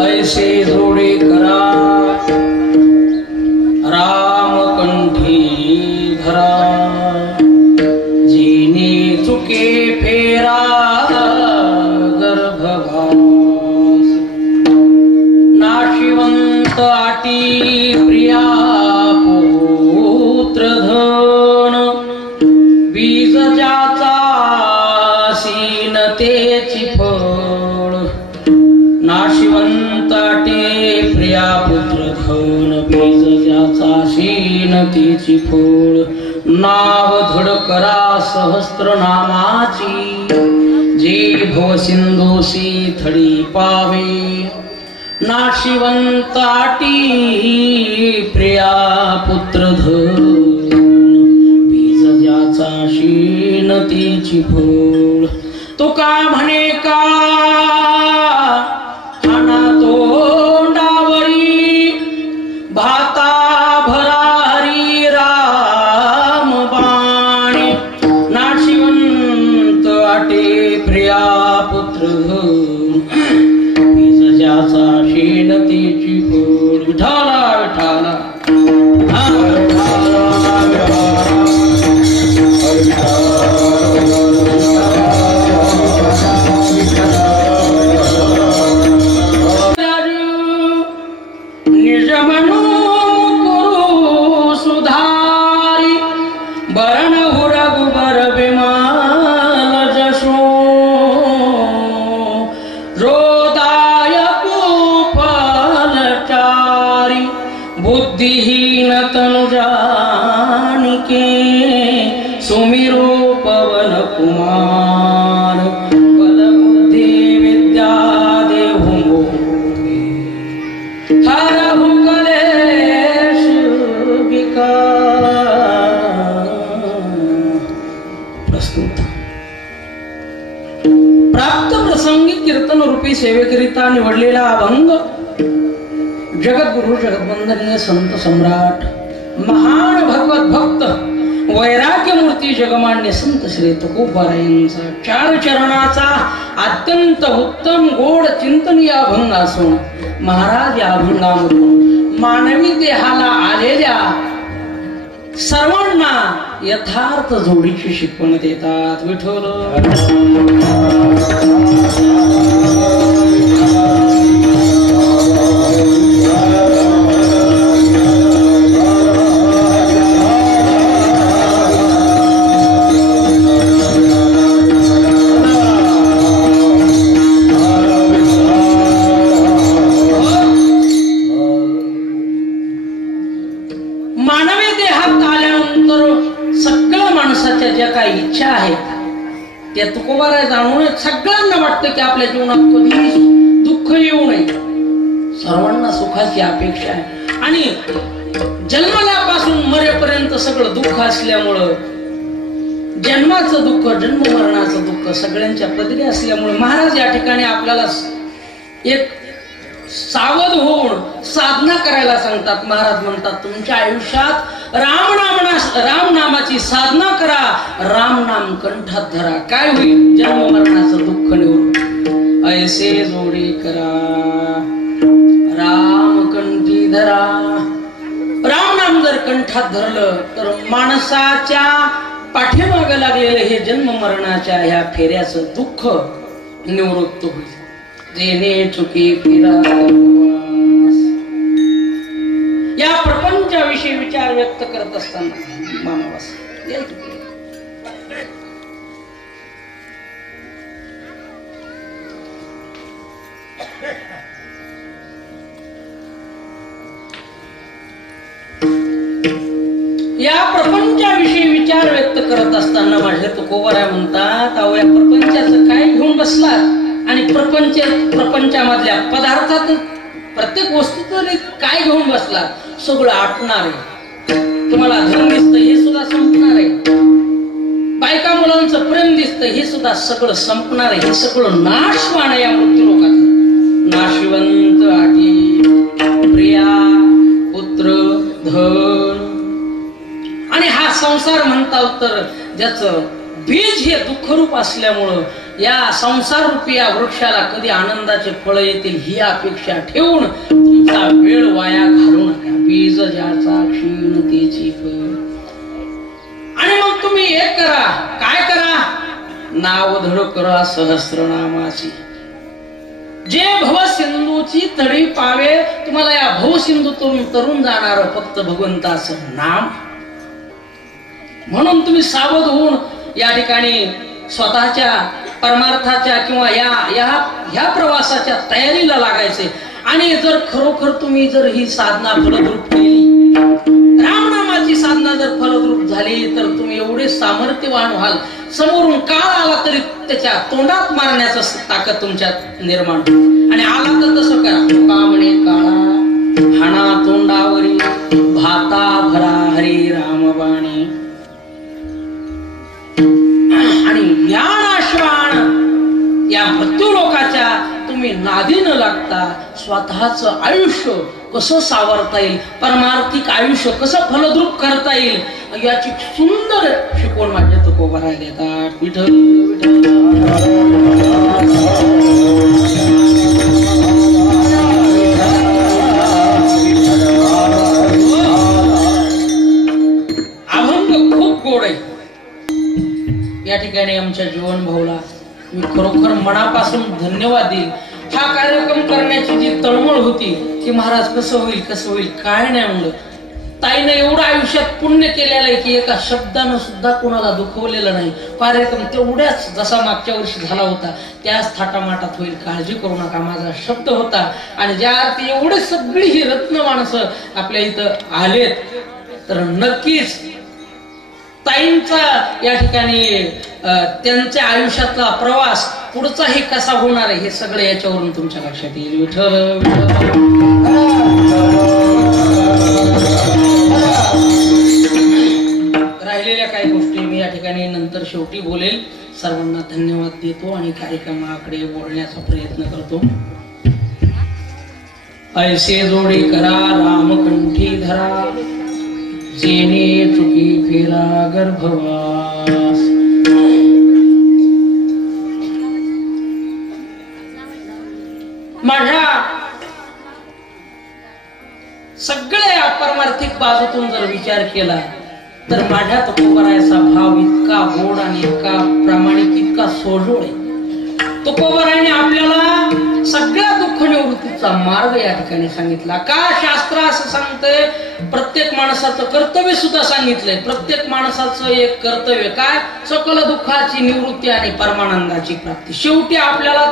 ऐसे जोडे करा रामकंठी धरा जिने चुके फेरा गर्भभास नाशिवंत आटी प्रिया पुत्रधन बीज ज्याचा सीन तेची फळ नाशिवंत आटी प्रिया पुत्रधन बीज ज्याचा सीन तेची फळ नाव धड करा सहस्त्र नामाची जे भव सिंधुसी थडी पावे नाशिवंत आटी प्रिया पुत्रधन बीज ज्याचा शीन तीची फळ तुका म्हणे का हाना तोंडावरी भाता भरा हरी राम बाणी नाशिवंत आटे प्रिया पुत्रधन बीज ज्याचा शीन तीची फळ विठाला विठाला बुद्धिहीन तनु जानिके सुमिरो पवन कुमार बल बुद्धि विद्या देहु हरहु कलेश विकार। प्रस्तुत प्राप्त प्रसंगी कीर्तन रूपी सेवेकरिता निवडलेला अभंग जगद्गुरु जगद्वंदनीय संत सम्राट महान भगवत भक्त वैराग्य मूर्ती जगमान्य संत श्री तुकोबारायांचा चार चरणाचा अत्यंत उत्तम गोड चिंतनीय अभंग असून महाराज या अभंगामधून मानवी देहाला आलेल्या सर्वांना यथार्थ जोडीची शिकवण देतात। विठ्ठल इच्छा आहे त्या तुकोबारा जाणून सगळ्यांना वाटतं की आपल्या जीवनात कधीच दुःख येऊ नये, सर्वांना सुखाची अपेक्षा आहे आणि जन्मल्यापासून मरेपर्यंत सगळं दुःख असल्यामुळं जन्माचं दुःख जन्म मरणाचं दुःख सगळ्यांच्या पदरी असल्यामुळे महाराज या ठिकाणी आपल्याला एक सावध होऊन साधना करायला सांगतात। महाराज म्हणतात तुमच्या आयुष्यात राम नामाची साधना करा, राम नाम कंठात धरा, काय होईल जन्म मरणाचं दुःख निवरून ऐसे जोडी करा राम कंठी धरा। राम नाम जर कंठात धरलं तर माणसाच्या पाठीमागे लागलेलं हे जन्म मरणाच्या ह्या फेऱ्याचं दुःख निवृत्त होईल। जेने चुकी फिरा या प्रपंचाविषयी विचार व्यक्त करत असताना मानवास या प्रपंचाविषयी विचार व्यक्त करत असताना माझे तुकोबारा म्हणतात अहो या प्रपंचाचं काय घेऊन बसलात आणि प्रपंचामधल्या पदार्थात प्रत्येक वस्तू तरी काय घेऊन बसला, सगळं आटणार आहे। तुम्हाला धन दिसतं हे सुद्धा संपणार आहे, बायका मुलांचं प्रेम दिसतं हे सुद्धा सगळं संपणार आहे, हे सगळं नाशवान आहे या मृत्यू लोकांचं। नाशिवंत आटी प्रिया पुत्र धन आणि हा संसार म्हणता तर ज्याचं बीज हे दुःखरूप असल्यामुळं या संसार रूपी या वृक्षाला कधी आनंदाचे फळ येतील ही अपेक्षा ठेवून तुमचा वेळ वाया घालू नका. बीज ज्याचा क्षीणतेची फळ. आणि मग तुम्ही एक करा, काय करा, नाव धड करा सहस्रनामाची. जे भवसिंधूची तळी पावे, तुम्हाला या भवसिंधूतून तरुण जाणार फक्त भगवंताचं नाम. म्हणून तुम्ही सावध होऊन या ठिकाणी स्वतःच्या परमार्थाच्या किंवा या प्रवासाच्या तयारीला लागायचे. आणि जर खरोखर तुम्ही जर ही साधना फलद्रूप केली, रामनामाची साधना जर फलद्रूप झाली, तर तुम्ही एवढे सामर्थ्यवान व्हाल, समोरून काळ आला तरी त्याच्या तोंडात मारण्याचं ताकद तुमच्यात निर्माण. आणि आला तर तसं करा, का म्हणे काळा हाणा तोंडावरी भाता भरा हरी रामबाणी. आणि या नाशवान या मृत्यू लोकाच्या तुम्ही नादी न लागता स्वतःच आयुष्य कसं सावरता येईल, परमार्थिक आयुष्य कसं फलद्रूप करता येईल याची सुंदर शिकवण माझ्या तुकोबाराय देतात. विठ्ठल अभंग खूप गोड आहे. या ठिकाणी आमच्या जीवन भाऊला मी खरोखर मनापासून धन्यवाद देईल. हा कार्यक्रम करण्याची जी तळमळ होती की महाराज कसं होईल काय नाही म्हणलं. ताईनं एवढं आयुष्यात पुण्य केलेलं आहे की एका शब्दानं सुद्धा कोणाला दुखवलेलं नाही. कार्यक्रम तेवढ्याच जसा मागच्या वर्षी झाला होता त्याच थाटामाटात होईल, काळजी करू नका, माझा शब्द होता. आणि ज्या अर्थी एवढे सगळी ही रत्न माणसं आपल्या इथं आलेत तर नक्कीच ताईंचा या ठिकाणी त्यांच्या आयुष्यातला प्रवास पुढचाही कसा होणार आहे हे सगळं याच्यावरून तुमच्या लक्षात येईल. विठ्ठल राहिलेल्या काही गोष्टी मी या ठिकाणी नंतर शेवटी बोलेल. सर्वांना धन्यवाद देतो आणि कार्यक्रमाकडे बोलण्याचा प्रयत्न करतो. ऐसे जोडी करा रामकंठी धरा, जेने चुकी फेरा गर्भवास. माझ्या सगळ्या परमार्थिक बाजूतून जर विचार केला तर माझ्या तुकोबारायचा भाव इतका गोड आणि इतका प्रामाणिक, इतका सोजोळ आहे. तुकोबारायने आपल्याला सगळ्या दुःख निवृत्तीचा मार्ग या ठिकाणी सांगितला. का शास्त्र असं सांगतंय? प्रत्येक माणसाचं कर्तव्य सुद्धा सांगितलंय. प्रत्येक माणसाचं एक कर्तव्य काय? सकल दुःखाची निवृत्ती आणि परमानंदाची प्राप्ती. शेवटी आपल्याला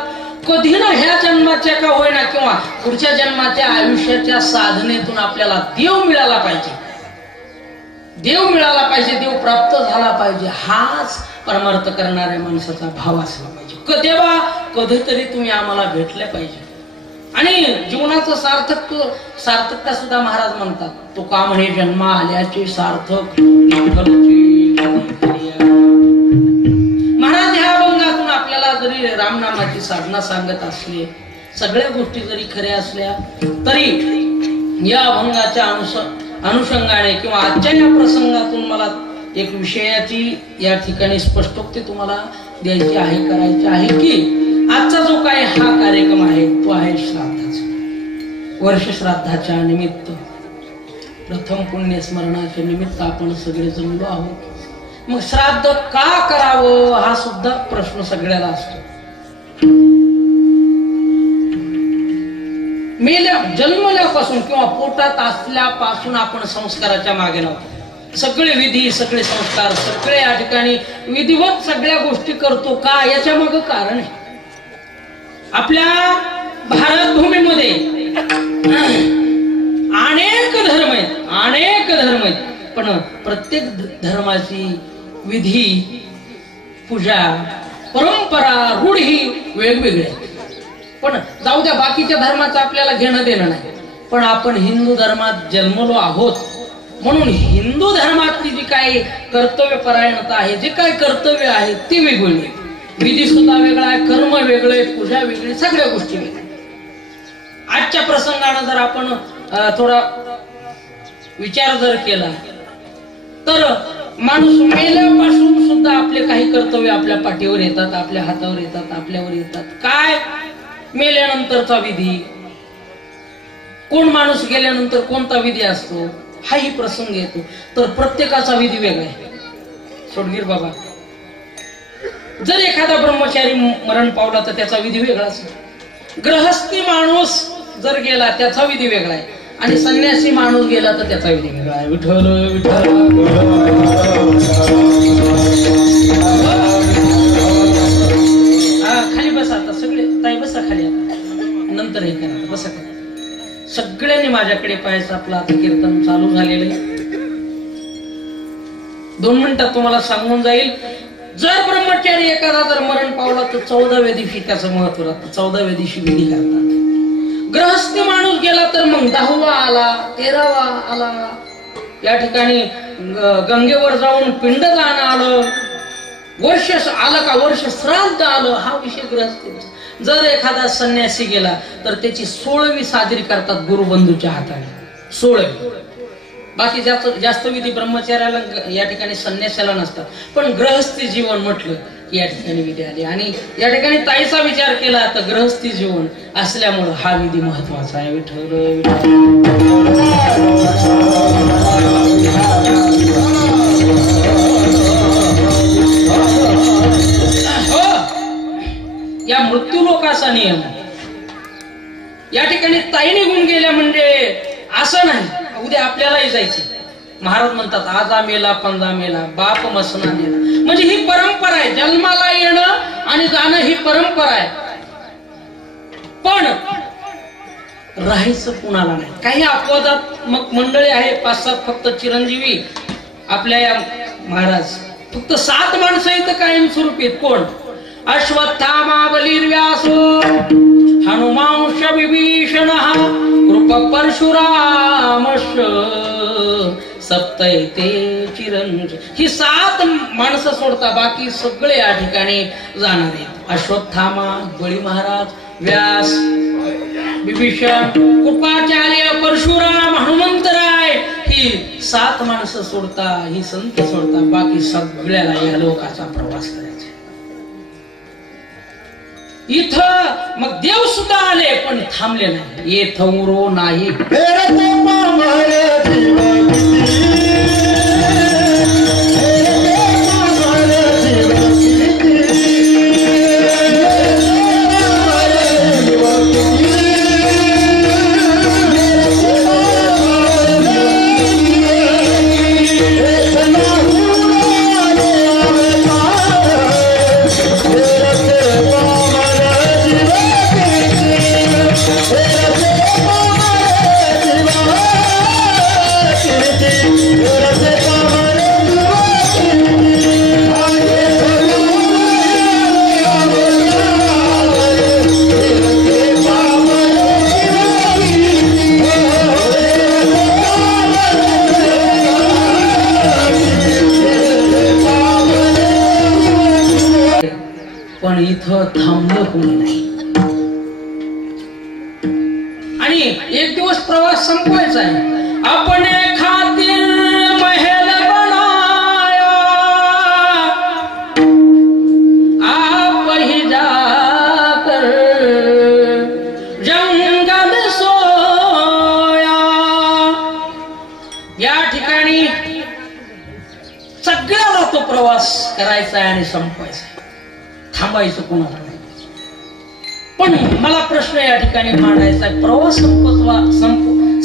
कधी ना ह्या जन्माच्या का होईना किंवा पुढच्या जन्माच्या आयुष्याच्या साधनेतून आपल्याला देव मिळाला पाहिजे, देव मिळाला पाहिजे, देव प्राप्त झाला पाहिजे. हाच परमार्थ करणाऱ्या माणसाचा भाव असला पाहिजे. कधीवा कधीतरी तुम्ही आम्हाला भेटले पाहिजे. आणि जीवनाचं सार्थकता सुद्धा महाराज म्हणतात. तो का म्हणे जन्मा आल्याचे सार्थक. महाराज ह्या अभंगातून आपल्याला जरी रामनामाची साधना सांगत असले, सगळ्या गोष्टी जरी खऱ्या असल्या तरी या अभंगाच्या अनुषंगाने किंवा आजच्या या प्रसंगातून मला एक विषयाची या ठिकाणी स्पष्टोक्ती तुम्हाला द्यायची आहे, करायची आहे की आजचा जो काय हा कार्यक्रम आहे तो आहे श्राद्धाचा. वर्ष श्राद्धाच्या निमित्त, प्रथम पुण्यस्मरणाच्या निमित्त आपण सगळे जमलो आहोत. मग श्राद्ध का करावं हा सुद्धा प्रश्न सगळ्याला असतो. जन्मल्यापासून किंवा पोटात असल्यापासून आपण संस्काराच्या मागे लावतो. सगळे विधी, सगळे संस्कार, सगळे या ठिकाणी विधिवत सगळ्या गोष्टी करतो. का? याच्या मागे कारण आहे. आपल्या भारत भूमीमध्ये अनेक धर्म आहेत, पण प्रत्येक धर्माची विधी, पूजा, परंपरा, रूढी वेगवेगळी आहे. पण जाऊ द्या, बाकीच्या धर्माचं आपल्याला घेणं देणं नाही. पण आपण हिंदू धर्मात जन्मलो आहोत म्हणून हिंदू धर्मातली जी काही कर्तव्यपरायणता आहे, जे काही कर्तव्य आहे ती वेगवेगळी. विधी सुद्धा वेगळा आहे, कर्म वेगळे, पूजा वेगळी, सगळ्या गोष्टी वेगळ्या. आजच्या प्रसंगानं जर आपण थोडा विचार जर केला तर माणूस मेल्यापासून सुद्धा आपले काही कर्तव्य आपल्या पाठीवर येतात, आपल्या हातावर येतात, आपल्यावर येतात. काय मेल्यानंतरचा विधी, कोण माणूस गेल्यानंतर कोणता विधी असतो, हाही प्रसंग येतो. तर प्रत्येकाचा विधी वेगळा आहे. सोडगीर बाबा, जर एखादा ब्रह्मचारी मरण पावला तर त्याचा विधी वेगळाच. गृहस्थी माणूस जर गेला त्याचा विधी वेगळा आहे, आणि संन्यासी माणूस गेला तर त्याचा विधी वेगळा आहे. विठ्ठल विठ्ठल. खाली बसा आता सगळे, ताई बसा खाली, आता नंतर हे करा, बसा करा. सगळ्यांनी माझ्याकडे पाहायचं. आपलं आता कीर्तन चालू झालेलं आहे. 2 मिनिटात तुम्हाला सांगून जाईल. जर ब्रह्मचारी एखादा जर मरण पावला तर 14व्या दिवशी त्याचं महत्व राहतं. 14व्या दिवशी विधी करतात. गृहस्थी माणूस गेला तर मग 10वा आला, 13वा आला. या ठिकाणी गंगेवर जाऊन पिंडदान आलं, वर्ष आलं का वर्ष श्राद्ध आलं, हा विषय गृहस्थीचा. जर एखादा संन्यासी गेला तर त्याची 16वी साजरी करतात गुरुबंधूच्या हाताने. 16वी. बाकी जास्त विधी ब्रह्मचार्याला या ठिकाणी संन्यासाला नसतात. पण गृहस्थी जीवन म्हटलं की या ठिकाणी विधी आले. आणि या ठिकाणी ताईचा विचार केला तर गृहस्थी जीवन असल्यामुळं हा विधी महत्वाचा आहे. विठ्ठल या मृत्यू लोकाचा नियम. या ठिकाणी ताई निघून गेल्या म्हणजे असं नाही उद्या आपल्यालाही जायचे. महाराज म्हणतात आजा मेला पंजा मेला बाप मसना नेला. म्हणजे ही परंपरा आहे. जन्माला येणं आणि जाणं ही परंपरा आहे. पण राहायचं कुणाला नाही. काही अपवादात्मक मंडळी आहे, 5-7 फक्त चिरंजीवी आपल्या या महाराज. फक्त 7 माणसं इथं कायमस्वरूपी आहेत. कोण? अश्वत्थामा बलिर्व्यासो हनुमांश विभीषण कृप परशुरामश सप्तैते चिरंजीव. ही 7 माणसं सोडता बाकी सगळे या ठिकाणी जाणार आहेत. अश्वत्थामा, बळी महाराज, व्यास, विभीषण, कृपाचार्य, परशुराम, हनुमंतराय, ही 7 माणसं सोडता, ही संत सोडता बाकी सगळ्याला या लोकाचा प्रवास करायचा. इथं मग देव सुद्धा आले पण थांबले नाही. येथौरो नाही. पण इथं थांबलं कोणी नाही. आणि एक दिवस प्रवास संपवायचा आहे. अपने खातिर महल बनाया आप ही जाकर जंगल सोया. या ठिकाणी सगळ्याला तो प्रवास करायचा आहे आणि संपवायचा आहे. थांबायचं कोणाला नाही. पण मला प्रश्न या ठिकाणी मांडायचा आहे. प्रवास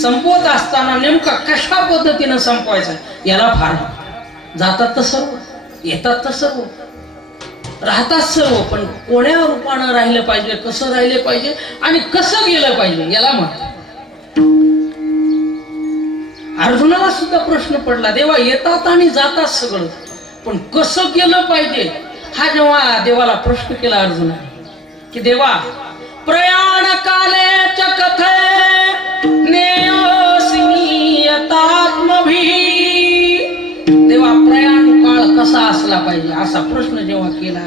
संपवत असताना नेमका कशा पद्धतीनं संपवायचा याला फार. जातात तर सर्व, येतात तर सर्व, राहतात सर्व, पण कोण्या रूपानं राहिलं पाहिजे, कसं राहिले पाहिजे आणि कसं गेलं पाहिजे याला म्हणतात. अर्जुनाला सुद्धा प्रश्न पडला, देवा येतात आणि जातात सगळं, पण कसं गेलं पाहिजे हा जेव्हा देवाला प्रश्न केला अर्जुनाने की देवा प्रयाण काले च कथे नेयस्मीयतात्मभिः. देवा प्रयाण काळ कसा असला पाहिजे असा प्रश्न जेव्हा केला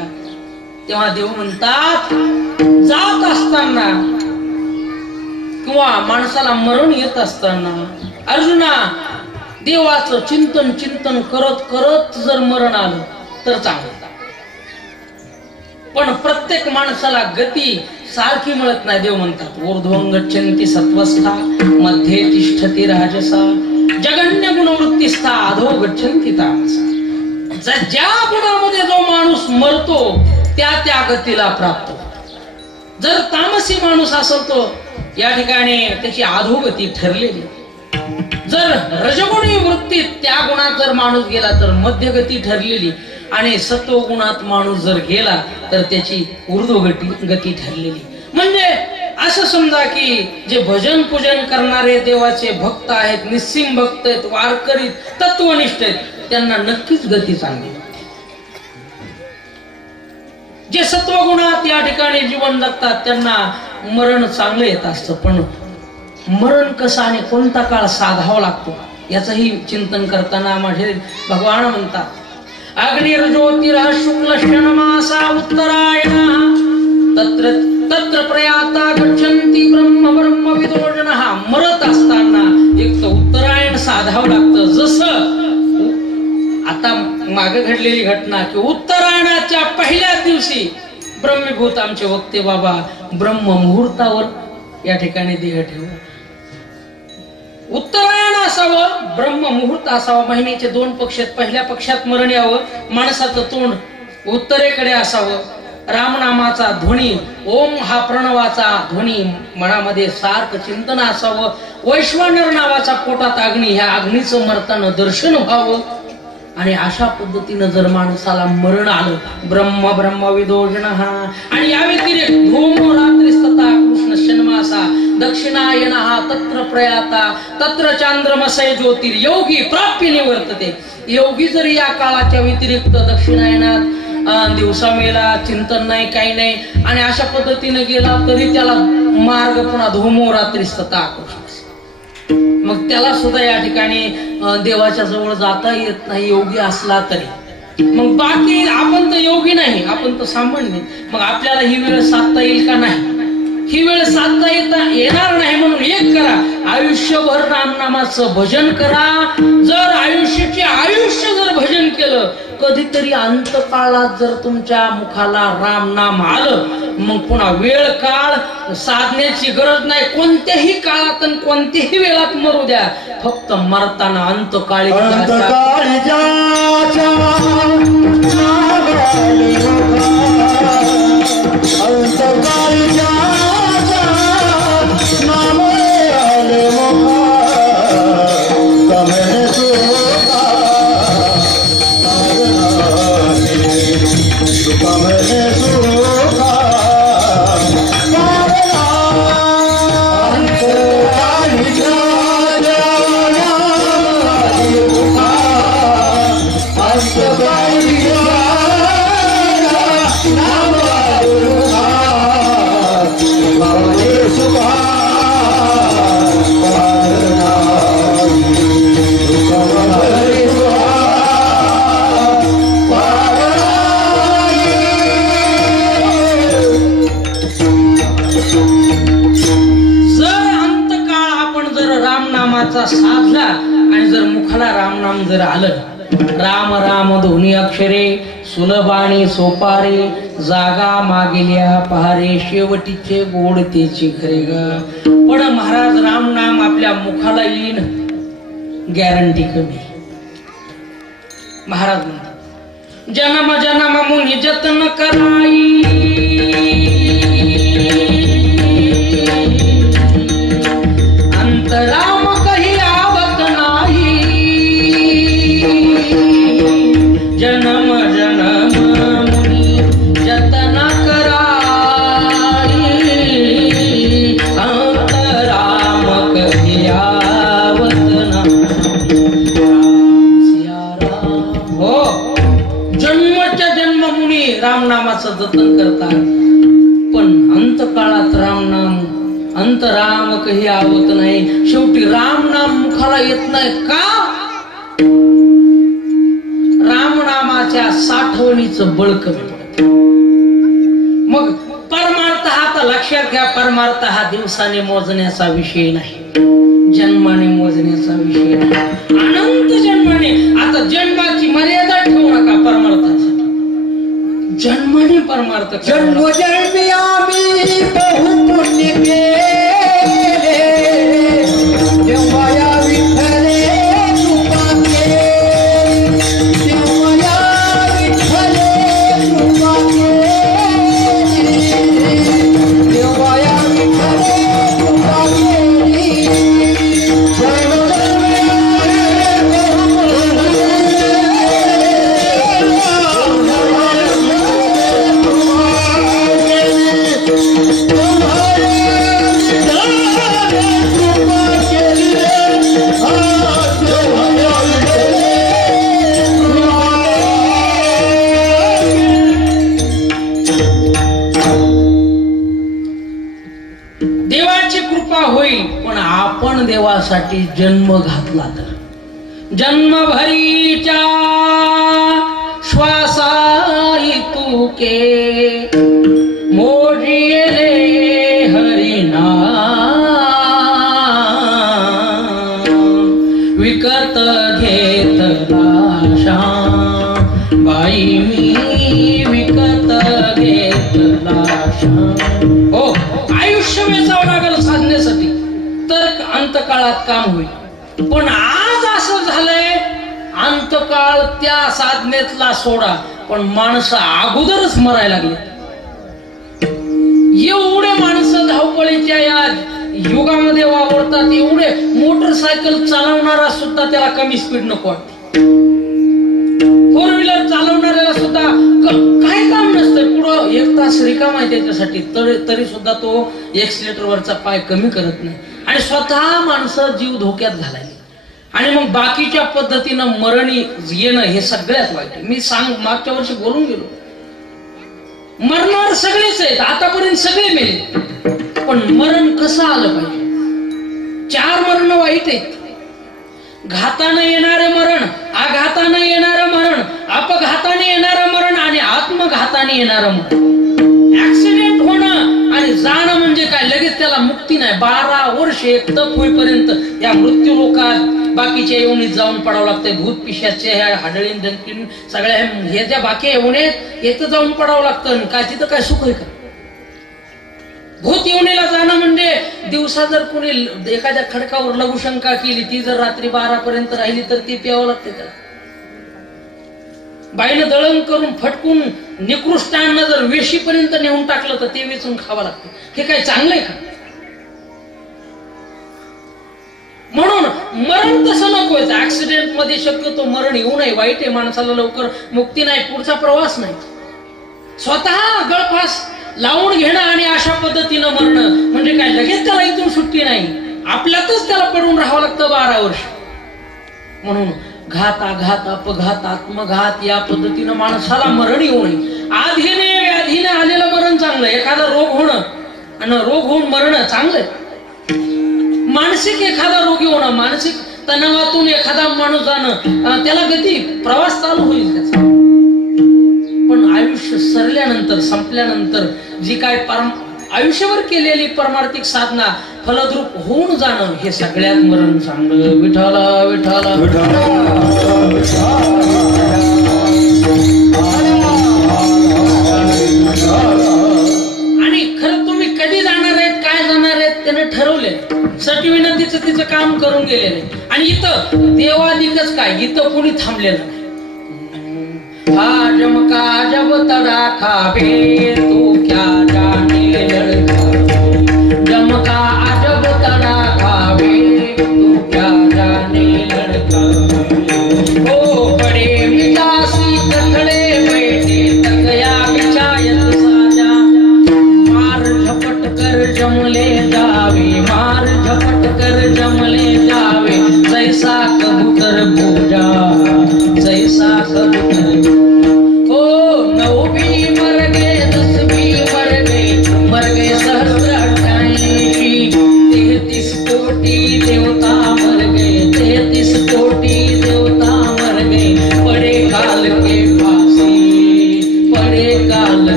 तेव्हा देव म्हणतात जात असताना किंवा माणसाला मरण येत असताना अर्जुना देवाचं चिंतन चिंतन करत करत जर मरण आलं तर चांगलं. पण प्रत्येक माणसाला गती सारखी मिळत नाही. देव म्हणतात ऊर्ध्वं गच्छन्ति सत्वस्था मध्ये तिष्ठति राजसा जगन्य गुणवृत्तिस्था अधो गच्छन्ति तामसा. ज्या गुणामध्ये जो माणूस मरतो त्या त्या गतीला प्राप्त होतो. जर तामसी माणूस असेल तो या ठिकाणी त्याची अधोगती ठरलेली. जर रजगुणी वृत्तीत त्या गुणात जर माणूस गेला तर मध्यगती ठरलेली आणि सत्व गुणात माणूस जर गेला तर त्याची ऊर्ध्वगती ठरलेली. म्हणजे असं समजा की जे भजन पूजन करणारे देवाचे भक्त आहेत, निस्सिम भक्त आहेत, वारकरी तत्वनिष्ठ आहेत, त्यांना नक्कीच गती चांगली. जे सत्वगुणात या ठिकाणी जीवन जगतात त्यांना मरण चांगलं येत असतं. पण मरण कसं आणि कोणता काळ साधावा लागतो याचंही चिंतन करताना माझे भगवान म्हणतात अग्निर्ज्योतिरः शुक्लशनमासा उत्तरायणः तत्र तत्र प्रयाता गच्छन्ति ब्रह्म ब्रह्मविदो जनः. मरत असताना एक तर उत्तरायण साधावं लागतं. जसं आता मागे घडलेली घटना की उत्तरायणाच्या पहिल्याच दिवशी ब्रह्मीभूत आमचे वक्ते बाबा ब्रह्म मुहूर्तावर या ठिकाणी देह ठेवला. उत्तरायण असावं, ब्रह्म मुहूर्त असावा. महिन्याचे 2 पक्ष आहेत. पहिल्या पक्षात मरण यावं, माणसाचं तोंड उत्तरेकडे असावं, रामनामाचा ध्वनी ओम हा प्रणवाचा ध्वनी मनामध्ये सारखं चिंतन असावं, वैश्वानर नावाचा पोटात अग्नी, ह्या अग्नीचं मरताना दर्शन व्हावं. आणि अशा पद्धतीनं जर माणसाला मरण आलं ब्रह्म ब्रह्मविदो जनः. आणि या व्यतिरिक्त धूमो रात्रिस्तथा कृष्ण शन्मासा दक्षिणायनः तत्र प्रयाता तत्र चांद्रमसय ज्योतिर्योगी प्राप्य निवर्तते. योगी जर या काळाच्या व्यतिरिक्त दक्षिणायनात दिवसा मेला, चिंतन नाही, काही नाही, आणि अशा पद्धतीने गेला तरी त्याला मार्ग पुन्हा धूमो रात्रिस्तथा कृष्ण. मग त्याला सुद्धा या ठिकाणी देवाच्या जवळ जाता येत नाही योगी असला तरी. मग बाकी आपण तर योगी नाही, आपण तर सामान्य. मग आपल्याला ही वेळ साधता येईल का? नाही, ही वेळ साधता येणार नाही. म्हणून एक करा, आयुष्यभर रामनामाचं भजन करा. जर आयुष्य जर भजन केलं, कधीतरी अंतकाळात जर तुमच्या मुखाला राम नाम आलं, मग पुन्हा वेळ काळ साधण्याची गरज नाही. कोणत्याही काळात आणि कोणत्याही वेळात मरू द्या, फक्त मरताना अंतकाळी साधला आणि जर मुखाला राम नाम जर आलं, राम राम दोन्ही अक्षरे सुलभाने सोपारे जागा मागेल्या पहारे शेवटीचे गोड तेचे खरे ग. पण महाराज राम नाम आपल्या मुखाला येईन गॅरंटी कमी. महाराज म्हणतात जन्म जन्म मुनी जतन कराई अंतराम जन्म जन्म मुनि जतन कराई अंतराम कही आवत हो. जन्मच्या जन्म मुनी राम नामाचं जतन करतात, पण अंतकाळात राम नाम अंतराम कही आवत नाही. शेवटी राम नाम मुखाला येत नाही का? रामनामाच्या साठवणीचं बळ कमी पडत. मग परमार्थ हा तर लक्षात घ्या, परमार्थ हा दिवसाने मोजण्याचा विषय नाही. जन्माने मोजण्याचा विषय, अनंत जन्माने. आता जन्माची मर्यादा ठेवू नका परमार्थासाठी, जन्माने परमार्थ. जन्म जन्मी आम्ही बहु पुण्य केले, तेव्हा या विठ्ठले कृपा केली, तेव्हा या विठ्ठले कृपा केली, तेव्हा या विठ्ठले कृपा केली. देवाची कृपा होईल, पण आपण देवासाठी जन्म घातला तर. जन्मभरीच्या श्वासाई तुके मोजिले हरिना, विकत घेतला श्याम बाई मी, विकत घेतला श्याम. हो, आयुष्य वेचावं लागेल साधण्यासाठी तर अंतकाळात काम होईल. पण आज असं झालंय, अंतकाळ त्या साधनेतला सोडा, पण माणसं अगोदरच मरायला लागले. एवढे माणसं धावपळीच्या या युगामध्ये वावरतात, एवढे मोटरसायकल चालवणारा सुद्धा त्याला कमी स्पीड नको वाटते. फोर व्हीलर चालवणाऱ्याला सुद्धा काय काम नसतं, पुढं 1 तास रिकामा आहे त्याच्यासाठी, तरी सुद्धा तो एक्सिलेटर वरचा पाय कमी करत नाही. आणि स्वतः माणसं जीव धोक्यात घालायला, आणि मग बाकीच्या पद्धतीनं मरणी येणं हे सगळ्यात वाईट. मी मागच्या वर्षी बोलून गेलो, मरणार सगळेच आहेत, आतापर्यंत सगळे मेले, पण मरण कसं आलं पाहिजे. 4 मरण वाईट आहेत. घाताने येणारे मरण, आघाताने येणारं मरण, अपघाताने येणारं मरण आणि आत्मघाताने येणारं मरण. ऍक्सिडेंट होणं आणि जाणं म्हणजे काय, लगेच त्याला मुक्ती नाही. 12 वर्ष एक तप होईपर्यंत या मृत्यू लोकात बाकीच्या येऊनीत जाऊन पडावं लागतंय. भूत पिशाचे ह्या हाडळीन दणकीन सगळ्या हे ज्या बाकी येऊनेत येतं जाऊन पडावं लागतं. काय तिथं काय सुख आहे का. भूत येऊनेला जाणं म्हणजे दिवसा जर कोणी एखाद्या खडकावर लघुशंका केली, ती जर रात्री 12 पर्यंत राहिली तर ती प्यावं लागते त्याला. बाईनं दळण करून फटकून निकृष्ट अन्न जर वेशीपर्यंत नेऊन टाकलं तर ते वेचून खावं लागतं. हे काय चांगलंय का. म्हणून मरण तसं नको. ऍक्सिडेंट मध्ये शक्यतो मरण येऊ नये. वाईट आहे, माणसाला लवकर मुक्ती नाही, पुढचा प्रवास नाही. स्वतः गळफास लावून घेणं आणि अशा पद्धतीनं मरणं म्हणजे काय, लगेच त्याला इथून सुट्टी नाही, आपल्यातच त्याला पडून राहावं लागतं 12 वर्ष. म्हणून घात, आघात, अपघात, आत्मघात या पद्धतीनं माणसाला मरण येऊ नये. आधीने व्याधीने आलेलं मरण चांगलं, एखादा रोग होणं आणि रोग होऊन मरणं चांगलं. मानसिक एखादा रोगी होणं, मानसिक तणावातून एखादा माणूस जाणं, त्याला गती प्रवास चालू होईल त्याचा. पण आयुष्य सरल्यानंतर, संपल्यानंतर जी काय आयुष्यभर केलेली परमार्थिक साधना फलद्रूप होऊन जाणं हे सगळ्यात मरण चांगलं. विठ्ठला विठ्ठला आणि खरं तुम्ही कधी जाणार आहेत, काय जाणार आहेत त्याने ठरवले. सटी विनंतीचं तिचं काम करून गेलेले. आणि इथं देवादिकच काय, इथं कोणी थांबलेलं नाही. हा जमका जब तड़ा खाबे तू क्या जाने लड़का, जमका जब तड़ा खाबे तू क्या जाने लड़का. ओ बड़े मिजासी कठड़े बैठे तकया बिछायत साजा, मार झपट कर जमले जावे, मार झपट कर जमले जावे, जैसा कबूतर भोजा, जैसा कबूतर. ओ 9 भी मर गए 10 भी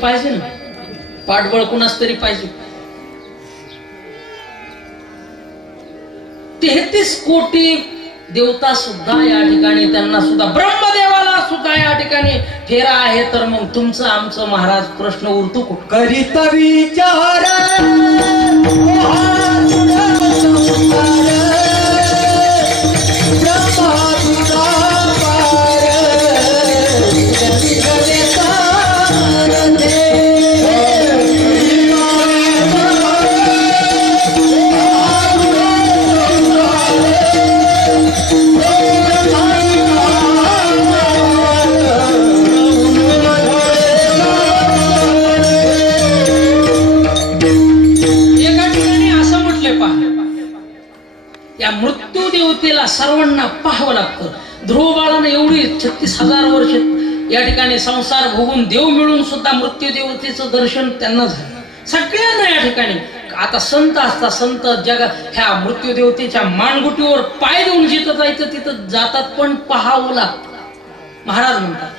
पाहिजे ना, पाठबळ कुणाच तरी पाहिजे. 33 कोटी देवता सुद्धा या ठिकाणी, त्यांना सुद्धा, ब्रह्मदेवाला सुद्धा या ठिकाणी फेरा आहे. तर मग तुमचं आमचं महाराज प्रश्न उरतो कुठं? करीत विचार मृत्यू देवतेला सर्वांना पाहावं लागतं. ध्रुव बाळानं एवढी 36,000 वर्ष या ठिकाणी संसार भोगून देव मिळून सुद्धा मृत्यू देवतेचं दर्शन त्यांना झालं. सगळ्यांना या ठिकाणी आता संत असतात, संत जगात ह्या मृत्यू देवतेच्या मानगुटीवर पाय देऊन जिथं जायचं तिथं जातात, पण पाहावं लागतं. महाराज म्हणतात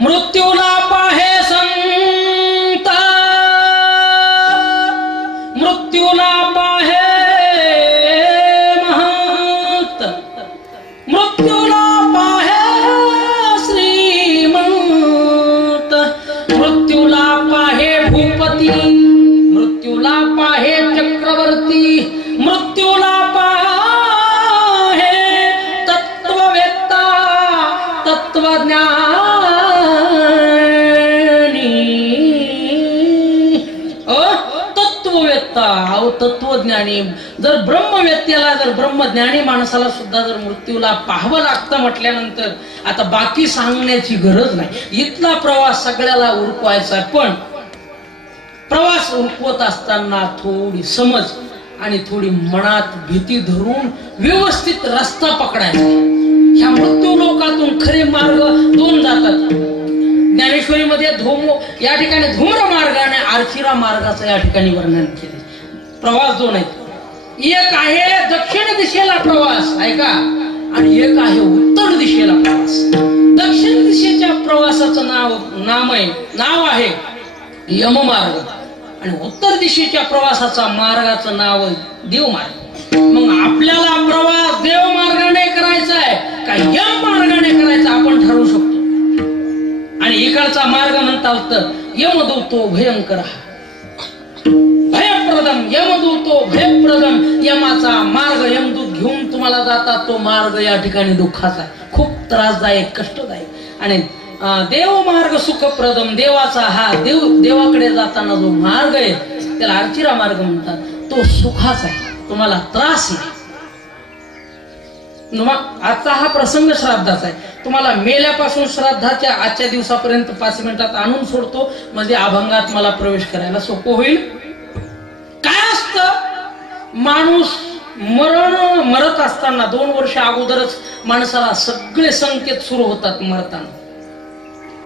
मृत्यूला पाहे संत, मृत्यूला पाहे मृत्यूला पाहे श्रीमंत, मृत्यूला पाहे भूपती, मृत्यूला पाहे चक्रवर्ती, मृत्यूला पाहे तत्ववेत्ता, तत्वज्ञानी. तत्ववेत्ता तत्वज्ञानी, जर ब्रह्मवेत्याला, जर ब्रह्मज्ञानी माणसाला सुद्धा जर मृत्यूला पाहावं लागतं म्हटल्यानंतर आता बाकी सांगण्याची गरज नाही. इथला प्रवास सगळ्याला उरकवायचा, पण प्रवास उरकवत असताना थोडी समज आणि थोडी मनात भीती धरून व्यवस्थित रस्ता पकडायचा. ह्या मृत्यू लोकातून खरे मार्ग 2 जातात. ज्ञानेश्वरीमध्ये या ठिकाणी धूम्र मार्ग आणि आर्चिरा मार्गाचं या ठिकाणी वर्णन केले. प्रवास 2 आहेत. एक आहे दक्षिण दिशेला प्रवास, ऐका, आणि एक आहे उत्तर दिशेला प्रवास. दक्षिण दिशेच्या प्रवासाचं नाव आहे यममार्ग, आणि उत्तर दिशेच्या प्रवासाचा मार्गाचं नाव देवमार्ग. मग आपल्याला प्रवास देव मार्गाने करायचा आहे का यम मार्गाने करायचा आपण ठरवू शकतो. आणि इकडचा मार्ग म्हणता होतं यमदूतो भयंकर, भयप्रदम, यमदूतो भयप्रदम. यमाचा मार्ग यमदूत घेऊन तुम्हाला जातात, तो मार्ग या ठिकाणी दुःखाचा आहे, खूप त्रासदायक, कष्टदायक. आणि देव मार्ग सुखप्रदम, देवाचा हा देवाकडे जाताना जो मार्ग आहे त्याला अर्चिरा मार्ग म्हणतात, तो सुखाचा आहे, तुम्हाला त्रास नाही. आजचा हा प्रसंग श्राद्धाचा आहे. तुम्हाला मेल्यापासून श्राद्धाच्या आजच्या दिवसापर्यंत 5 मिनिटात आणून सोडतो, म्हणजे अभंगात मला प्रवेश करायला सोपं होईल. काय असतं, माणूस मरत असताना 2 वर्ष अगोदरच माणसाला सगळे संकेत सुरू होतात. मरताना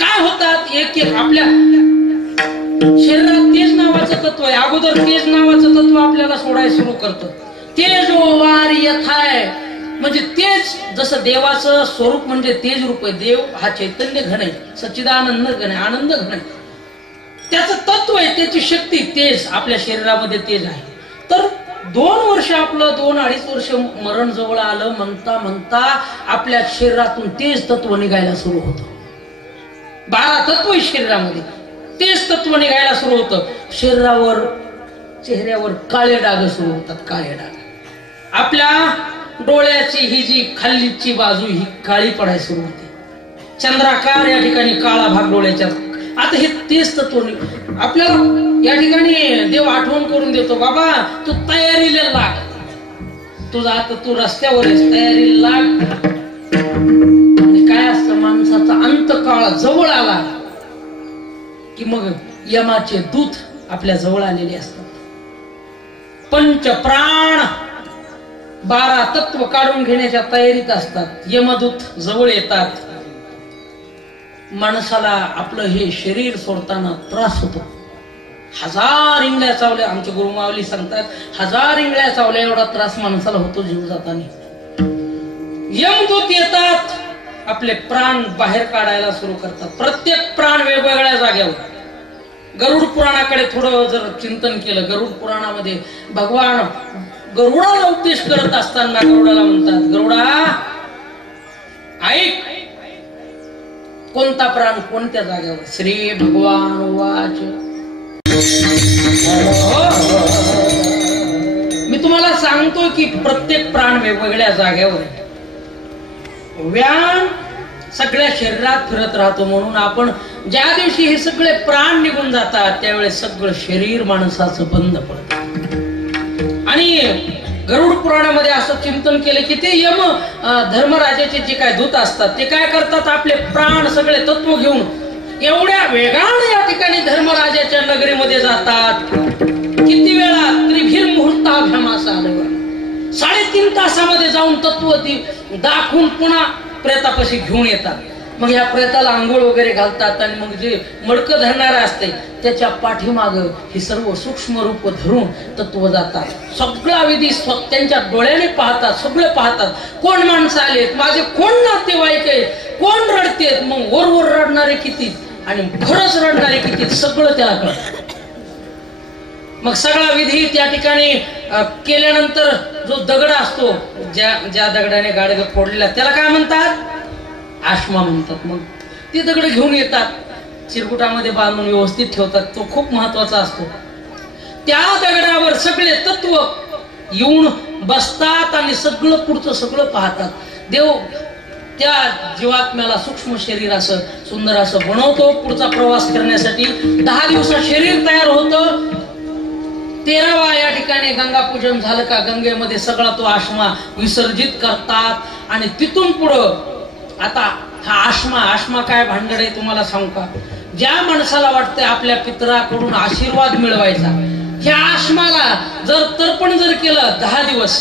काय होतात, एक एक आपल्या शरीरात तेज नावाचं तत्व आहे. अगोदर तेज नावाचं तत्व आपल्याला सोडायला सुरू करतं. तेज वार यथाय, म्हणजे तेज, जसं देवाचं स्वरूप म्हणजे तेज रूप आहे. देव हा चैतन्य घन आहे, सच्चिदानंद घन आहे, आनंद घन आहे. त्याचं तत्व आहे, त्याची शक्ती, तेज आपल्या शरीरामध्ये तेज आहे. तर 2 वर्ष आपलं 2-2.5 वर्ष मरण जवळ आलं म्हणता म्हणता आपल्या शरीरातून तेज तत्व निघायला सुरू होतं. 12 तत्व शरीरामध्ये, तेज तत्व निघायला सुरू होतं. शरीरावर, चेहऱ्यावर काळे डाग सुरू होतात, काळे डाग. आपल्या डोळ्याची ही जी खाल्लीची बाजू ही काळी पडायला सुरू होते, चंद्राकार या ठिकाणी काळा भाग डोळ्याच्या. आता हे तेच तत्व आपल्याला या ठिकाणी देव आठवण करून देतो, बाबा तू तयारीला लाग, तुझा आता तू रस्त्यावर तयारीला लाग. काय असतं, माणसाचा अंतकाळ जवळ आला की मग यमाचे दूत आपल्या जवळ आलेले असतात. पंच प्राण 12 तत्व काढून घेण्याच्या तयारीत असतात. यमदूत जवळ येतात. माणसाला आपलं हे शरीर सोडताना त्रास होतो. 1000 इंगळ्या चावल्या, आमचे गुरुमावली सांगतात 1000 इंगळ्या चावल्या एवढा त्रास माणसाला होतो जीव जाताना. यमदूत येतात, आपले प्राण बाहेर काढायला सुरू करतात. प्रत्येक प्राण वेगवेगळ्या जाग्यावर. गरुड पुराणाकडे थोडं जर चिंतन केलं, गरुड पुराणामध्ये भगवान गरुडाला उपदेश करत असताना गरुडाला म्हणतात, गरुडा ऐक, कोणता प्राण कोणत्या जागेवर. श्री भगवान वाच, मी तुम्हाला सांगतो की प्रत्येक प्राण वेगवेगळ्या जागेवर आहे. व्यान सगळ्या शरीरात फिरत राहतो, म्हणून आपण ज्या दिवशी हे सगळे प्राण निघून जातात त्यावेळेस सगळं शरीर माणसाचं बंद पडतं. आणि गरुड पुराणामध्ये असं चिंतन केलं की ते यम धर्मराजाचे जे काय दूत असतात ते काय करतात, आपले प्राण सगळे तत्व घेऊन एवढ्या वेगाने या ठिकाणी धर्मराजाच्या नगरीमध्ये जातात. किती वेळा, त्रिभीर मुहूर्ताभ्यामास आल्यावर 3.5 तासामध्ये जाऊन तत्व ती दाखवून पुन्हा प्रेतापाशी घेऊन येतात. मग या प्रेताला आंघोळ वगैरे घालतात आणि मग जे मडकं धरणारे असते त्याच्या पाठीमाग ही सर्व सूक्ष्म रूप धरून तत्व जातात. सगळा विधी त्यांच्या डोळ्याने पाहतात, सगळे पाहतात. कोण माणसं आलेत, माझे कोण नातेवाईक आहेत, कोण रडतेत, मग वर रडणारे किती आणि खरंच रडणारे किती, सगळं त्याला कळतं. मग सगळा विधी त्या ठिकाणी केल्यानंतर जो दगड असतो, ज्या दगडाने गाडगे फोडलेला त्याला काय म्हणतात, आश्मा म्हणतात. मग ते दगड घेऊन येतात, चिरकुटामध्ये बांधून व्यवस्थित ठेवतात. तो खूप महत्वाचा असतो. त्या दगडावर सगळे तत्व येऊन बसतात आणि सगळं पुढचं सगळं पाहतात. देव त्या जीवात्म्याला सूक्ष्म शरीर असं सुंदर असं बनवतो. पुढचा प्रवास करण्यासाठी 10 दिवसात शरीर तयार होतं. 13वा या ठिकाणी गंगा पूजन झालं का गंगेमध्ये सगळा तो आश्मा विसर्जित करतात. आणि तिथून पुढं आता हा आश्मा काय भानगड आहे तुम्हाला सांगू का. ज्या माणसाला वाटतं आपल्या पितराकडून आशीर्वाद मिळवायचा, ह्या आश्माला जर तर्पण जर केलं 10 दिवस,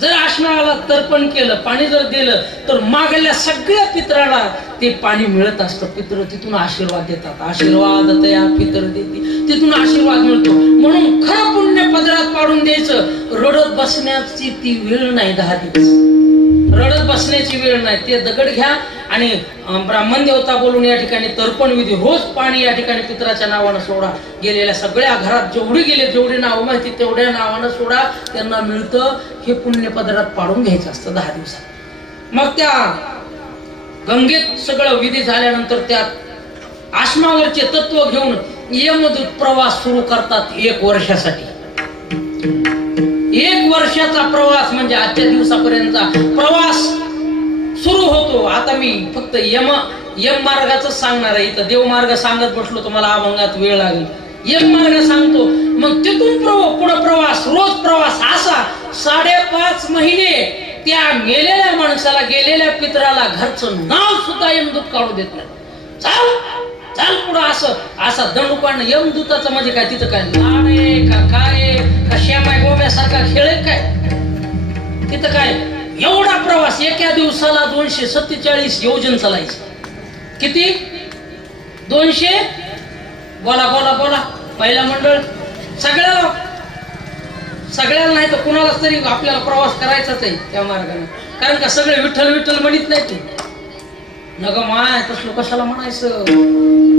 जर आश्माला तर्पण केलं, पाणी जर दिलं तर मागल्या सगळ्या पितराला ते पाणी मिळत असतं. पितर तिथून आशीर्वाद देतात. आशीर्वाद तया पितर देते, तिथून आशीर्वाद मिळतो. म्हणून खरं पुण्य पदरात पाडून द्यायचं. रडत बसण्याची ती वेळ नाही. 10 दिवस रडत बसण्याची वेळ नाही. ते दगड घ्या आणि ब्राह्मण देवता बोलून या ठिकाणी तर्पण विधी, रोज पाणी या ठिकाणी पितराच्या नावानं सोडा. गेलेल्या सगळ्या घरात जेवढी नावं माहिती तेवढ्या नावानं सोडा, त्यांना मिळतं. हे पुण्य पदरात पाडून घ्यायचं असतं 10 दिवसात. मग त्या गंगेत सगळं विधी झाल्यानंतर त्यात आश्मावरचे तत्व घेऊन यमदूत प्रवास सुरू करतात 1 वर्षासाठी. 1 वर्षाचा प्रवास म्हणजे आजच्या दिवसापर्यंतचा प्रवास सुरू होतो. आता मी फक्त यम मार्गाच सांगणार आहे. इथं देव मार्ग सांगत बसलो तुम्हाला अभंगात वेळ लागेल. यम मार्ग सांगतो. मग तिथून पुढे प्रवास, रोज प्रवास असा 5.5 महिने त्या मेलेल्या माणसाला, गेलेल्या पितराला घरचं नाव सुद्धा यमदूत काढू देत नाही. चाल पुढं असा दंडुकांड. यमदूताचं म्हणजे काय, तिथं काय लाड आहे का काय का श्यामाय गोब्यासारखा खेळ आहे काय, तिथं काय एवढा प्रवास. एका दिवसाला 247 योजन चालायचं. किती? 200. बोला पहिला मंडळ सगळ्याला नाही तर कुणालाच तरी आपल्याला प्रवास करायचाच आहे त्या मार्गाने. कारण का सगळे विठ्ठल म्हणत नाही ते. नग माय तसलं कशाला म्हणायचं,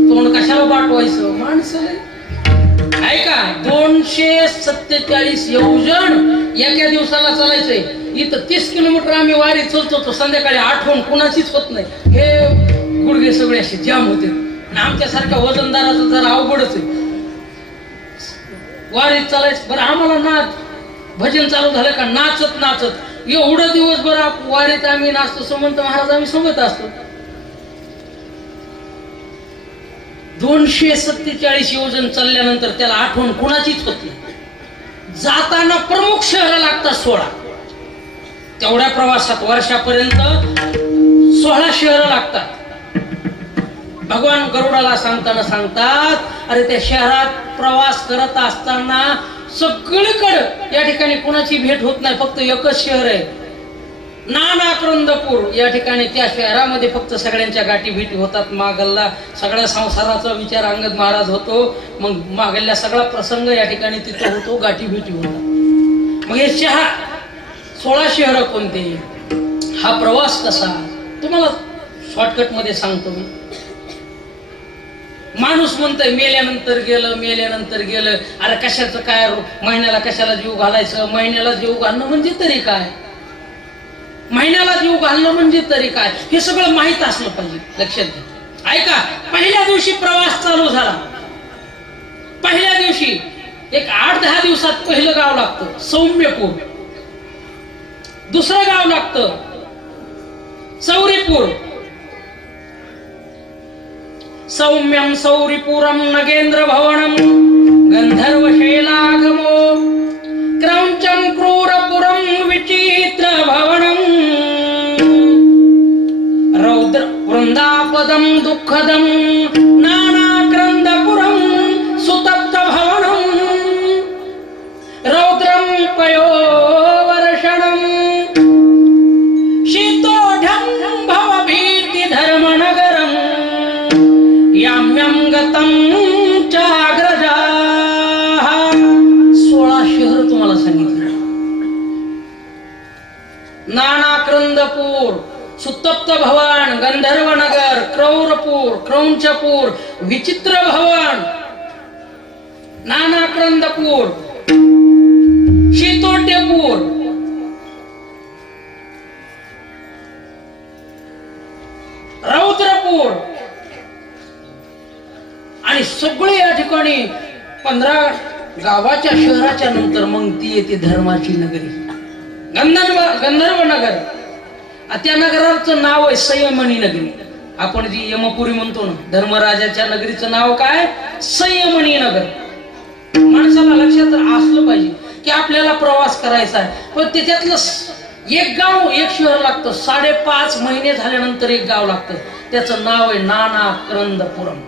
तोंड कशाला पाठवायचं माणसं. ऐका, 247 योजन एका दिवसाला चालायचंय. इथं 30 किलोमीटर आम्ही वारी चलतो. संध्याकाळी आठवण कुणाचीच होत नाही. हे गुडघे सगळे असे जाम होते. आणि आमच्यासारख्या वजनदाराचं जरा अवघडच आहे वारीत चालायचं. बरं आम्हाला नाच भजन चालू झालं का नाचत एवढं दिवसभर वारीत आम्ही नाचतो. समंत महाराज आम्ही सोबत असतो. 247 योजन चालल्यानंतर त्याला आठवण कुणाचीच होत नाही. जाताना प्रमुख शहर लागतात 16. तेवढ्या प्रवासात वर्षापर्यंत 16 शहर लागतात. भगवान गरुडाला सांगतात, अरे त्या शहरात प्रवास करत असताना सगळीकडे या ठिकाणी कोणाची भेट होत नाही. फक्त एकच शहर आहे, नानाक्रंदपूर. या ठिकाणी त्या शहरामध्ये फक्त सगळ्यांच्या गाठी भेटी होतात. मागल्ला सगळ्या संसाराचा विचार अंगद महाराज होतो. मग मागल्ला सगळा प्रसंग या ठिकाणी तिथं होतो, गाठी भेटी होतात. मग हे 16 शहर कोणते, हा प्रवास कसा, तुम्हाला शॉर्टकट मध्ये सांगतो मी. माणूस म्हणतोय मेल्यानंतर गेलं. अरे कशाचं काय, महिन्याला कशाला जीव घालायचं, महिन्याला जीव घालणं म्हणजे तरी काय, महिन्याला जीव घालणं म्हणजे तरी काय, हे सगळं माहित असलं पाहिजे. लक्षात घ्या. ऐका, पहिल्या दिवशी प्रवास चालू झाला. पहिल्या दिवशी एक 8-10 दिवसात पहिलं गाव लागतं सौम्यपूर, दुसरं गाव लागतं सौरीपूर. सौम्यम सौरीपुरम नगेंद्र भवनम गंधर्व शैलागमो क्रौंचम क्रूरपुरम विचित्र भवनम रौद्र वृंदापदम दुःखदम नानाक्रंदपुरम सुतप्त भवनम रौद्रम पयोवर्षणम शीतोढं भवभीति धर्मनगरम याम्यं गतं चाग्रजा. 16 शहर तुम्हाला सांगितलं. नानाक्रंदपूर, सुतप्त भवन, गंधर्व नगर, क्रौरपूर, क्रौंचपूर, विचित्र भवन, नानाक्रंदपूर, शीतोट्यपूर, रौद्रपूर आणि सगळे या ठिकाणी 15 गावाच्या शहराच्या नंतर मग ती येते धर्माची नगरी गंधर्व नगर. त्या नगराचं नाव आहे संयमनी नगरी. आपण जी यमपुरी म्हणतो ना, धर्मराजाच्या नगरीचं नाव काय, संयमनी नगर. माणसाला लक्षात असलं पाहिजे की आपल्याला प्रवास करायचा आहे, पण त्याच्यातलं एक गाव, एक शहर लागतं. 5.5 महिने झाल्यानंतर एक गाव लागतं, त्याचं नाव आहे नानाक्रंदपुरम.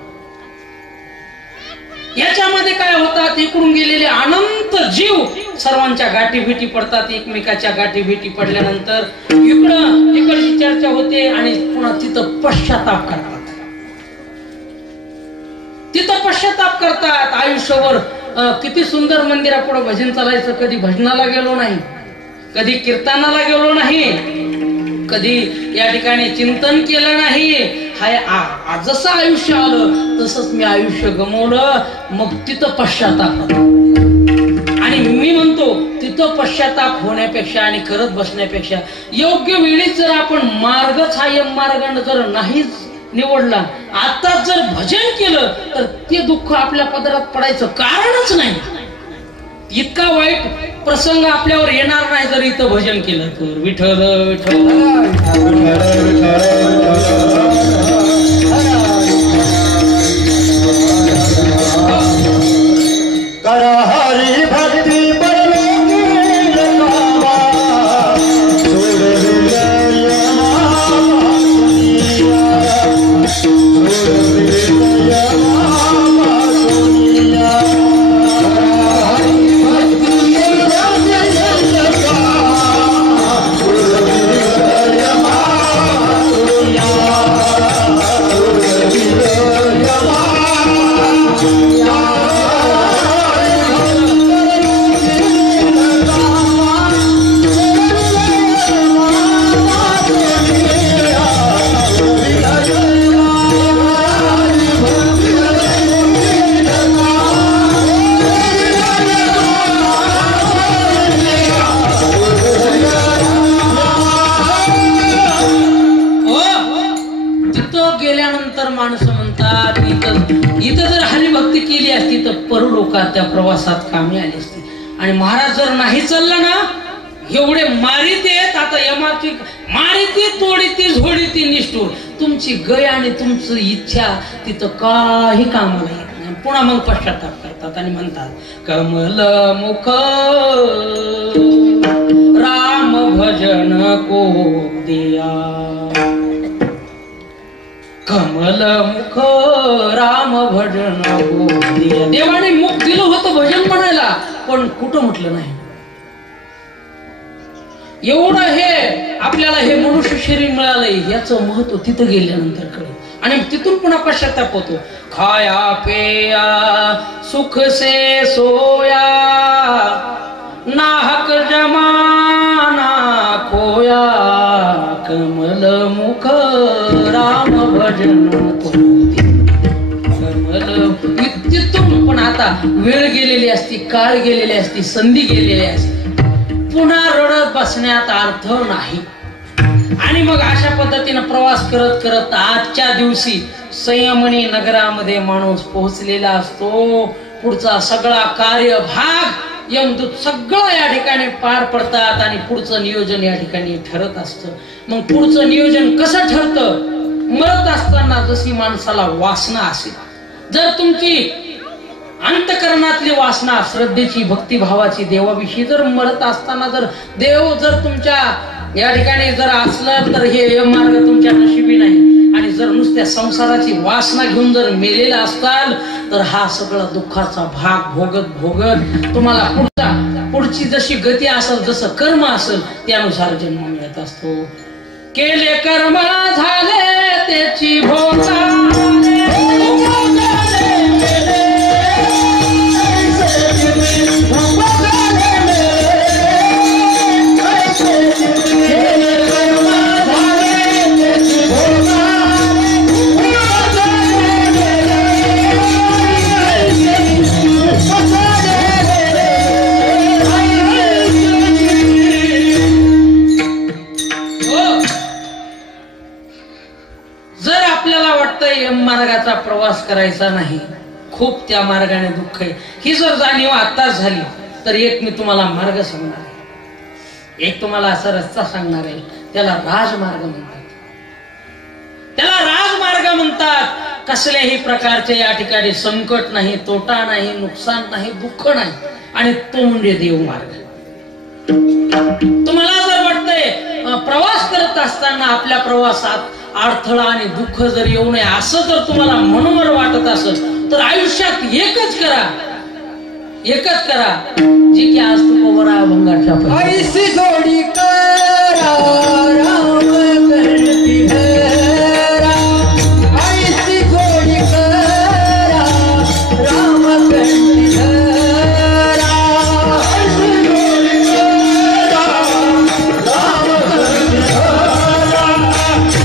याच्यामध्ये काय होतात, इकडून गेलेले अनंत जीव सर्वांच्या गाठी भेटी पडतात. एकमेकाच्या गाठी भेटी पडल्यानंतर इकडची चर्चा होते आणि पुन्हा तिथं पश्चाताप करतात. आयुष्यभर किती सुंदर मंदिरापुढे भजन चालायचं, कधी भजनाला गेलो नाही, कधी कीर्तनाला गेलो नाही, कधी या ठिकाणी चिंतन केलं नाही. जसं आयुष्य आलं तसंच मी आयुष्य गमवलं. मग तिथं पश्चाताप. आणि मी म्हणतो तिथं पश्चाताप होण्यापेक्षा आणि करत बसण्यापेक्षा योग्य वेळीच जर आपण मार्गच हा यम मार्गाने जर नाहीच निवडला, आता जर भजन केलं तर ते दुःख आपल्या पदरात पडायचं कारणच नाही. इतका वाईट प्रसंग आपल्यावर येणार नाही जर इथं भजन केलं तर. विठ्ठल विठ्ठल करा हरी भक्ती त्या प्रवासात कामी आली असती. आणि महाराज जर नाही चालला ना, एवढे मारित येत, आता यमाची मारिती तोडीती झोडीती निष्ठूर, तुमची गय आणि तुमची इच्छा तिथं काही कामाला येत नाही. पुन्हा मग पश्चाताप करतात आणि म्हणतात कमल मुख राम भजन को दिया, कमल मुख राम भजन को दिया. देवाने मुख दिलं होतं भजन म्हणायला, पण कुठं म्हटलं नाही. एवढं हे आपल्याला हे मनुष्य शरीर मिळालंय याचं महत्व तिथं गेल्यानंतर कळत आणि तिथून पुन्हा पश्चाताप होतो. खाया पेया सुख से सोया नाहक जमाना खोया, कमल मुख राम भजन को दिया, कमल पण आता वेळ गेलेली असती, काळ गेलेली असती, संधी गेलेली असती, पुन्हा रडत बसण्यात अर्थ नाही. आणि मग अशा पद्धतीने प्रवास करत करत आजच्या दिवशी संयमनी नगरामध्ये माणूस पोहोचलेला असतो. पुढचा सगळा कार्यभाग यमदूत सगळं या ठिकाणी पार पडतात आणि पुढचं नियोजन या ठिकाणी ठरत असतं. मग पुढचं नियोजन कसं ठरतं? मरत असताना जशी माणसाला वासना असेल, जर तुमची अंतकरणातली वासना श्रद्धेची, भक्तिभावाची, देवाविषयी जर मरत असताना जर देव जर तुमच्या या ठिकाणी जर असलं तर हे मार्ग तुमच्या नशिबी नाही. आणि जर नुसत्या संसाराची वासना घेऊन जर मेलेला असताल तर हा सगळा दुःखाचा भाग भोगत भोगत तुम्हाला पुढची जशी गती असेल, जसं कर्म असेल त्यानुसार जन्म मिळत असतो. केले कर्म झाले त्याची भोगा, मार्गाचा प्रवास करायचा नाही, खूप त्या मार्गाने दुःख आहे, ही जर जाणीव आताच झाली तर एक मी तुम्हाला मार्ग सांगणार आहे, एक तुम्हाला असा रस्ता सांगणार आहे. त्याला राजमार्ग म्हणतात. त्याला राजमार्ग म्हणतात. कसल्याही प्रकारचे या ठिकाणी संकट नाही, तोटा नाही, नुकसान नाही, दुःख नाही, आणि तो म्हणजे देवमार्ग. तुम्हाला जर वाटतंय प्रवास करत असताना आपल्या प्रवासात अडथळा आणि दुःख जर येऊ नये असं जर तुम्हाला मनोमन वाटत असेल तर आयुष्यात एकच करा, जी की आज तू कोबरा भंगारच्या ऐसी जोडी करा राम करती हरा, ऐसी जोडी करा राम करती हरा, ऐसी जोडी करा राम करती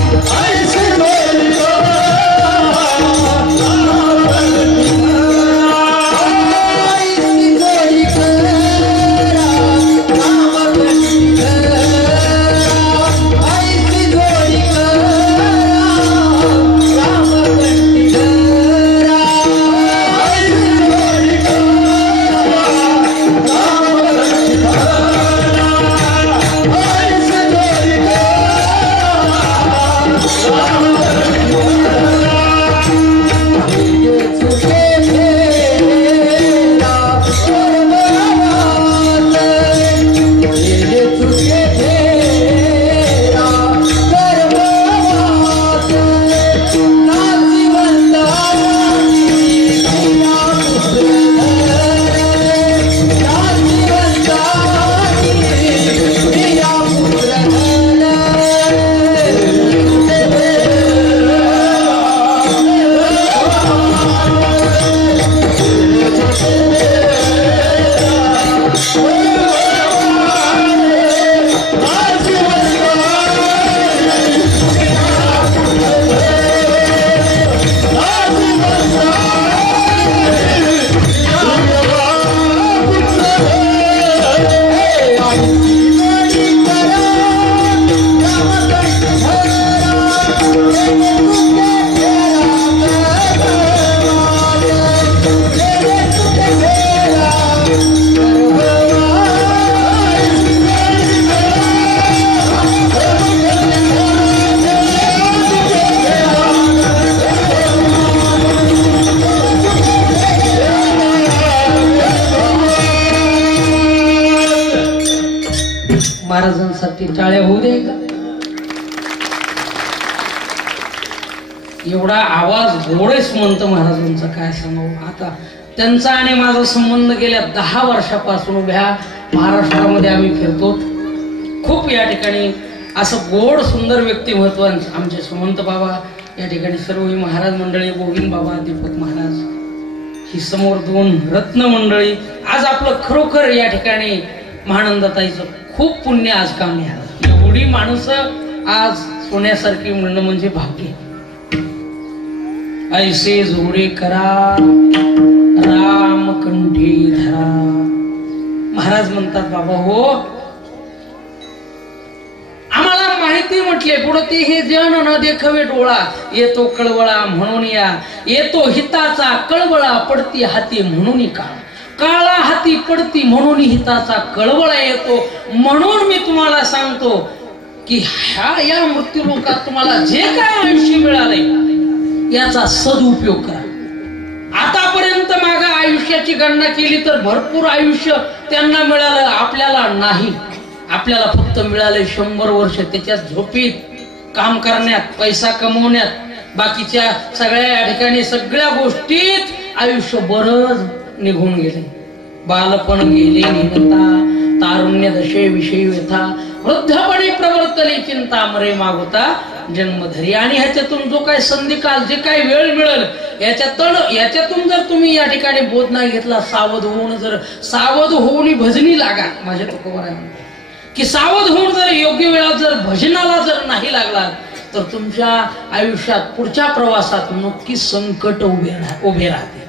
हरा, ऐसी जोडी करा राम करती हरा, ऐसी जोडी करा राम करती हरा, ऐसी जोडी करा राम करती हरा, ऐसी जोडी करा राम करती हरा, ऐसी जोडी करा राम करती हरा. ये चुके तेरा कर्मवाद, ये चुके तेरा कर्मवाद, नाची बंदानी पिया पुत्र धरे, नाची बंदानी पिया पुत्र धरे. महाराजांसाठी टाळ्या होऊ दे. एवढा आवाज गोडेच म्हणतो महाराजांचा, काय सांगू. आता त्यांचा आणि माझा संबंध गेल्या 10 वर्षापासून उभ्या महाराष्ट्रामध्ये आम्ही फिरतो. खूप या ठिकाणी असं गोड सुंदर व्यक्तिमत्व आमचे सुमंत बाबा, या ठिकाणी सर्व ही महाराज मंडळी, गोविंद बाबा, दीपक महाराज, ही समोर 2 रत्न मंडळी. आज आपलं खरोखर या ठिकाणी महानंदताईचं खूप पुण्य आज काम झालं. एवढी माणसं आज सोन्यासारखी म्हणणं म्हणजे भाग्य. ऐसे जोडे करा महाराज म्हणतात बाबा हो आम्हाला माहिती म्हटले पुढे ते हे जन न देखवे डोळा येतो कळवळा म्हणून या येतो हिताचा कळवळा पडती हाती म्हणून काळा हाती पडती म्हणून हिताचा कळवळा येतो म्हणून मी तुम्हाला सांगतो की या मृत्यू लोकात तुम्हाला जे काय आयुष्य मिळाले याचा सदुपयोग करा. आतापर्यंत मागे आयुष्याची गणना केली तर भरपूर आयुष्य त्यांना मिळालं आपल्याला नाही. आपल्याला फक्त मिळाले 100 वर्ष त्याच्यात झोपीत काम करण्यात पैसा कमवण्यात बाकीच्या सगळ्या ठिकाणी सगळ्या गोष्टीत आयुष्य बरंच निघून गेले. बालपण गेले निघता तारुण्य दशे विषयी व्यथा वृद्धपणी प्रवर्तली चिंता मरे मागोता जन्मधरी. आणि ह्याच्यातून जो काय संधिकाल जे काय वेळ मिळेल याच्यातून जर तुम्ही या ठिकाणी बोध नाही घेतला सावध होऊन भजनी लागा. माझ्या तुकोबाराय म्हणतात की सावध होऊन जर योग्य वेळात जर भजनाला जर नाही लागला तर तुमच्या आयुष्यात पुढच्या प्रवासात नक्की संकट उभे राहते.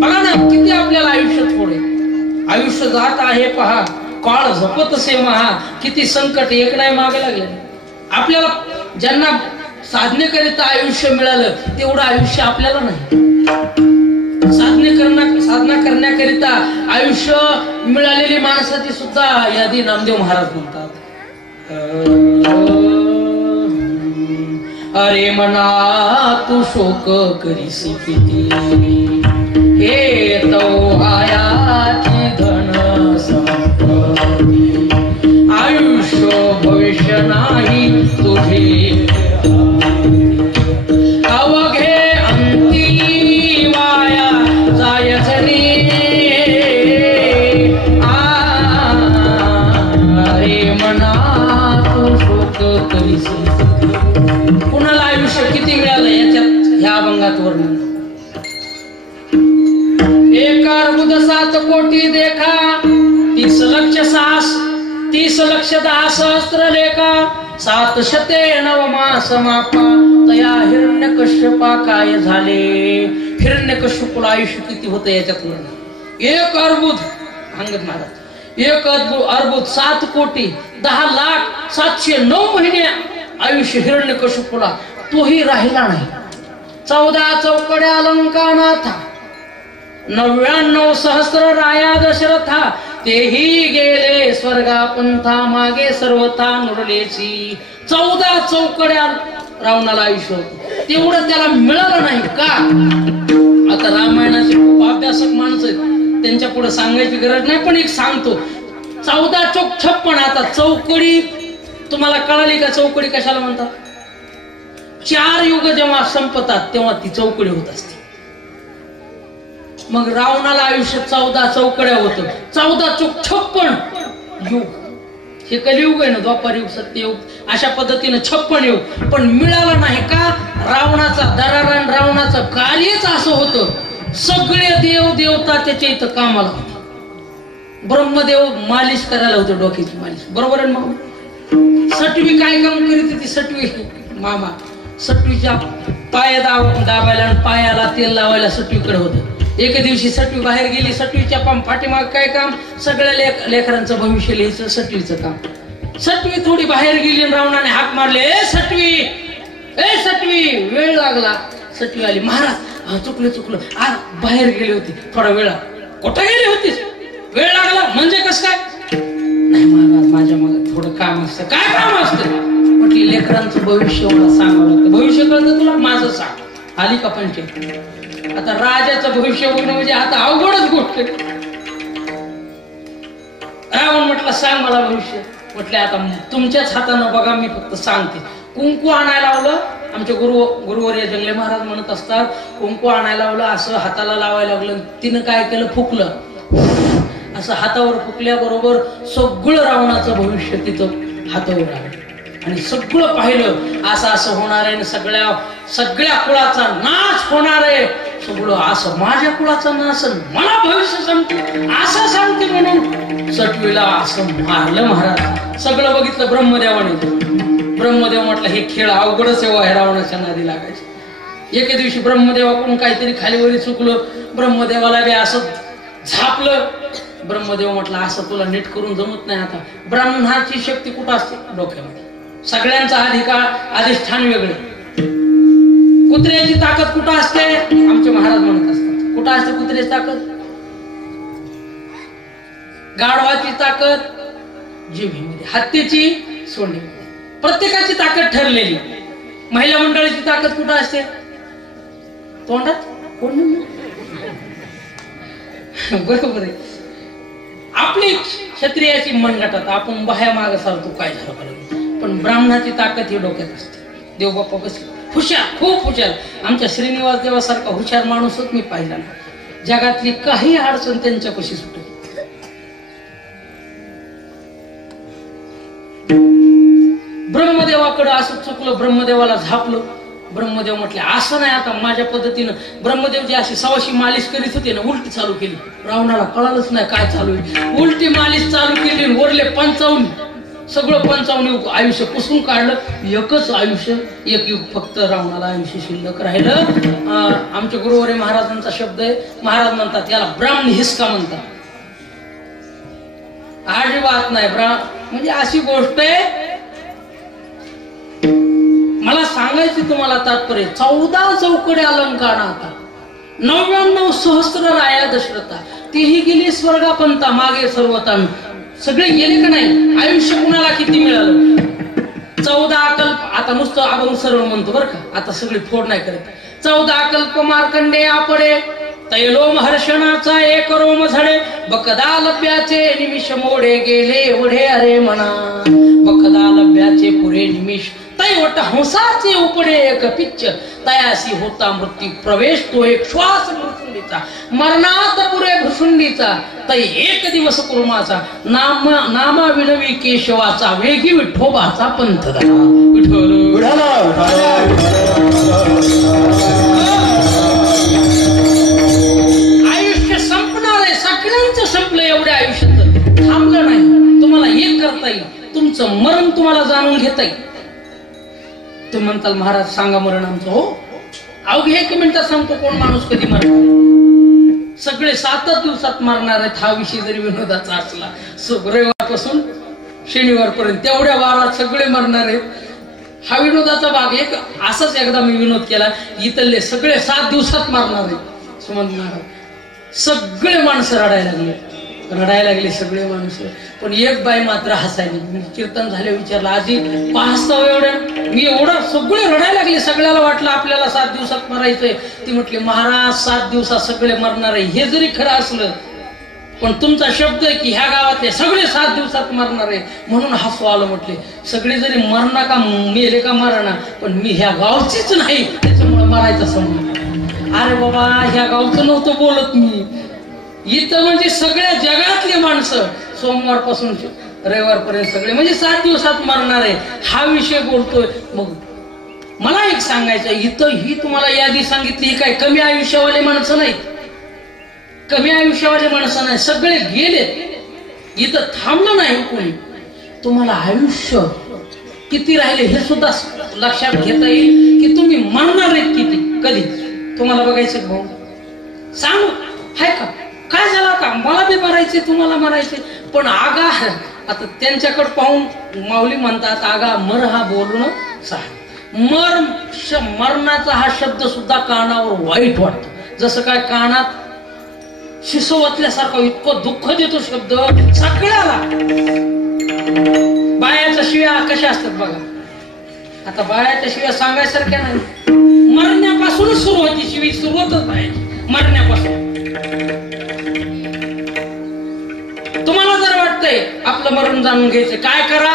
बघा ना किती आपल्याला आयुष्य थोडे आयुष्य जात आहे पहा काळ झपत असे महा किती संकट एक नाही मागे लागले. आपल्याला ज्यांना साधनेकरिता आयुष्य मिळालं तेवढं आयुष्य आपल्याला नाही. साधना करण्याकरिता आयुष्य मिळालेली माणसाची सुद्धा यादी नामदेव महाराज म्हणतात. अरे मना तू शोक करीसी किती हे तो आयाची धन संपत्ती आयुष्य भविष्य नाही तुझे अवघे अंती वाया जायचनी अरे मना तू शोक करीसी. कुणाला आयुष्य किती मिळालं याच्यात ह्या अभंगात वर्णन. एक अर्बुद 7 कोटी देखा 30 लक्ष 10 सहस्त्र लेखा 709 मास मापा तया हिरण्यकश्यपा काय झाले. हिरण्यकश्यपूला आयुष्य किती होतं याच्यात वर्णन. 1 अर्बुद सांगत महाराज 1 अर्बुद 7 कोटी 10 लाख 709 महिने आयुष्य हिरण्यकश्यपूला तोही राहिला नाही. 14 चौकड्या अलंकानाथा 99 सहस्त्र राया दशरथा तेही गेले स्वर्गा पंथा मागे सर्वथा नुरलेची. 14 चौकड्या रावणाला आयुष्य होतं तेवढं त्याला मिळालं नाही का. आता रामायणाचे खूप अभ्यासक माणसं त्यांच्या पुढे सांगायची गरज नाही पण एक सांगतो 14 चौक 56. आता चौकडी तुम्हाला कळाली का चौकडी कशाला म्हणतात. 4 युग जेव्हा संपतात तेव्हा ती चौकडी होत असते. मग रावणाला आयुष्य 14 चौकड्या होत 14 चौक 56 युग. हे कलियुग आहे ना द्वापार युग सत्ययुग अशा पद्धतीने 56 युग पण मिळालं नाही का. रावणाचा दरारा रावणाचं कार्यच असं होतं सगळे देव देवता त्याच्या इथं कामाला होते. ब्रह्मदेव मालिश करायला होते डोक्याची मालिश बरोबर आहे. मग सटवी काय काम करीत होती सटवी मामा सटवीच्या पाय दाबायला आणि पायाला तेल लावायला सटवीकडे होतं. एके दिवशी सटवी बाहेर गेली सटवीच्या पाठीमाग काय काम सगळ्या लेकरांचं भविष्य लिहायचं सटवीचं काम. सटवी थोडी बाहेर गेली आणि रावणाने हाक मारले ए सटवी वेळ लागला. सटवी आली महाराज चुकलं आज बाहेर गेली होती थोडा वेळा. कुठं गेली होतीस वेळ लागला म्हणजे कसं काय. नाही महाराज माझ्या मागे थोडं काम असतं. काय काम असतं म्हटली लेकरांचं भविष्य मला सांगावं लागतं. भविष्य कळतं तुला माझं सांग. आली का पंचायत. आता राजाचं भविष्य बघणं म्हणजे आता अवघडच गोष्ट. रावण म्हटलं सांग मला भविष्य. म्हटलं आता तुमच्याच हातानं बघा मी फक्त सांगते. कुंकू आणायला लावलं. आमचे गुरुवर्य जंगले महाराज म्हणत असतात कुंकू आणायला लावलं असं हाताला लावायला लागलं. तिनं काय केलं फुकलं असं हातावर फुकल्याबरोबर सगळं रावणाचं भविष्य तिथं हातावर आलं आणि सगळं पाहिलं असं होणार आहे. सगळ्या कुळाचा नाश होणार आहे. सगळं असं माझ्या कुळाचा नाश मला भविष्य सांगते असं सांगते म्हणून सटवीला असं मारलं महाराज. सगळं बघितलं ब्रह्मदेवाने. ब्रह्मदेव म्हटलं हे खेळ अवघडच आहे रावणाच्या नादी लागायचे. एके दिवशी ब्रह्मदेवाकडून काहीतरी खालीवरी चुकलं. ब्रह्मदेवाला बी असं झापलं. ब्रह्मदेव म्हटलं असं तुला नीट करून जमत नाही. आता ब्राह्मणाची शक्ती कुठं असते? डोक्यामध्ये. सगळ्यांचा अधिष्ठान वेगळे. कुत्र्याची ताकद कुठं असते? आमचे महाराज म्हणत असतात. कुठं असते कुत्र्याची ताकद? गाढवाची ताकद जिभेमध्ये, हत्तीची सोंडीमध्ये. प्रत्येकाची ताकद ठरलेली. महिला मंडळीची ताकद कुठं असते? तोंडात. कोण? बरोबर आहे. आपली क्षत्रियाची मनगटात, आपण बाह्या माग सारतो काय झालं पाहिजे, पण ब्राह्मणाची ताकद ही डोक्यात असते. देवबाप्पा बस हुशार, खूप हुशार. आमच्या श्रीनिवास देवासारखा हुशार माणूसच मी पाहिला ना. जगातली काही अडचण त्यांच्यापाशी सुटली. ब्रह्मदेवाकडे असं चुकलं, ब्रह्मदेवाला झापलं. ब्रह्मदेव म्हटले असं नाही, आता माझ्या पद्धतीनं. ब्रह्मदेव जी अशी सवाशी मालिश करीत होते ना, उलटी चालू केली. रावणाला कळालंच नाही काय चालू आहे. उलटी मालिश चालू केली. वरले 55 सगळं 55 आयुष्य पुसून काढलं. एकच आयुष्य, एक युग फक्त रावणाला आयुष्य शिल्लक राहिलं. आमच्या गुरुवरे महाराजांचा शब्द आहे. महाराज म्हणतात याला ब्राह्मण हिसका म्हणतात. अजिबात नाही. म्हणजे अशी गोष्ट आहे. मला सांगायचे तुम्हाला तात्पर्य, 14 चौकडे अलंकार आता, 99 सहस्त्र राया दशरथा, तीही गेली स्वर्गापंता, मागे सर्वता. सगळे गेले का नाही? आयुष्य कुणाला किती मिळालं? 14 कल्प. आता नुसतं आपण सरळ म्हणतो बरं का, आता सगळी फोड नाही करत. 14 कल्प मार्कंडे आपडे, तैलो महर्षणाचा एक रोम झडे, बकदा लभ्याचे निमिष मोडे गेले एवढे अरे म्हणा. बकदा लभ्याचे पुरे निमिष, तैवट हंसाचे उपडे एक पिच्च, तयासी होता मृत्यू प्रवेश तो एक श्वास भुसुंडीचा, मरणात पुरे भुसुंडीचा, तै एक दिवस कुर्माचा, नामा विनवी केशवाचा, वेगी विठोबाचा पंथ धरा. विठ्ठल आयुष्य संपणार आहे. सगळ्यांचं संपलं. एवढ्या आयुष्यात थांबलं नाही. तुम्हाला एक करता येईल, तुमचं मरण तुम्हाला जाणून घेता येईल. तुम्ही म्हणताल महाराज सांगा मरण आमचं. हो, अवघे 1 मिनिटात सांगतो कोण माणूस कधी मरणार. सगळे 7 दिवसात मरणार आहेत. हा विषय जरी विनोदाचा असला, रविवारपासून शनिवारपर्यंत तेवढ्या वारात सगळे मरणार आहेत. हा विनोदाचा भाग. एक असाच एकदा मी विनोद केला. इथले सगळे 7 दिवसात मरणार आहेत. सुमंत महाराज सगळे माणसं रडायला लागले सगळे माणसं. पण एक बाई मात्र हसायली. कीर्तन झाले विचारलं, आजी पाहताव एवढं? मी एवढं सगळे रडायला लागले. सगळ्याला वाटलं आपल्याला 7 दिवसात मरायचंय. ती म्हटली महाराज 7 दिवसात सगळे मरणार आहे. हे जरी खरं असलं, पण तुमचा शब्द आहे की ह्या गावातले सगळे 7 दिवसात मरणार आहे, म्हणून हसू आलं. म्हटले सगळे जरी मरणा का मेले का मरणा, पण मी ह्या गावचीच नाही, त्याच्यामुळे मरायचा समज. अरे बाबा, ह्या गावचं नव्हतं बोलत मी. इथं म्हणजे सगळ्या जगातली माणसं सोमवारपासून रविवारपर्यंत सगळे म्हणजे 7 दिवसात मरणार आहे हा विषय बोलतोय. मग मला एक सांगायचं, इथं ही तुम्हाला यादी सांगितली, ही काय कमी आयुष्यावाले माणसं नाहीत. कमी आयुष्यावाले माणसं नाही, सगळे गेलेत. इथं थांबलं नाही कोणी. तुम्हाला आयुष्य किती राहिले हे सुद्धा लक्षात घेता येईल की तुम्ही मरणार आहेत किती, कधी. तुम्हाला बघायचं भाऊ सांगू हाय का, काय झालं का, मला बी मरायचे तुम्हाला मरायचे. पण आगा आता त्यांच्याकडे पाहून माऊली म्हणतात, आगा मर हा बोलून सहा. मरणाचा हा शब्द सुद्धा कानावर वाईट वाटतो. जसं काय कानात शिसवतल्यासारखं इतकं दुःख देतो शब्द सगळ्याला. बायाच्या शिव्या कशा असतात बघा. आता बायाच्या शिव्या सांगायसारख्या नाही. मरण्यापासूनच सुरू होती शिवी, सुरुवातच आहे मरण्यापासून. तुम्हाला जर वाटतंय आपलं मरण जाणून घ्यायचं, काय करा,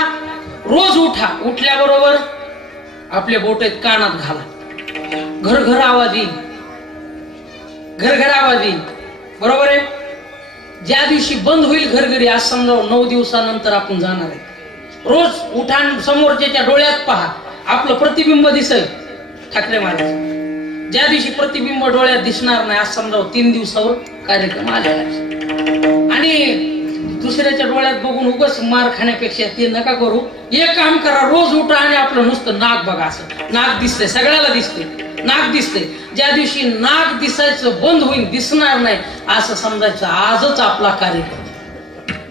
रोज उठा. उठल्याबरोबर आपले बोट कानात घाला. घर घर आवाज येईल, घर घर आवाज येईल. बरोबर आहे. ज्या दिवशी बंद होईल घरघरी, आज समजा 9 दिवसानंतर आपण जाणार आहे. रोज उठा, समोरच्या डोळ्यात पहा, आपलं प्रतिबिंब दिसेल. ठाकरे महाराज ज्या दिवशी प्रतिबिंब डोळ्यात दिसणार नाही, आज समजा 3 दिवसावर कार्यक्रम आलेला आहे. आणि दुसऱ्याच्या डोळ्यात बघून उगाच मार खाण्यापेक्षा ते नका करू. एक काम करा, रोज उठा आणि आपलं नुसतं नाक बघा. असं नाक दिसतंय, सगळ्याला दिसते नाक दिसते. ज्या दिवशी नाक दिसायचं बंद होईल, दिसणार नाही, असं समजायचं आजच आपला कार्यक्रम.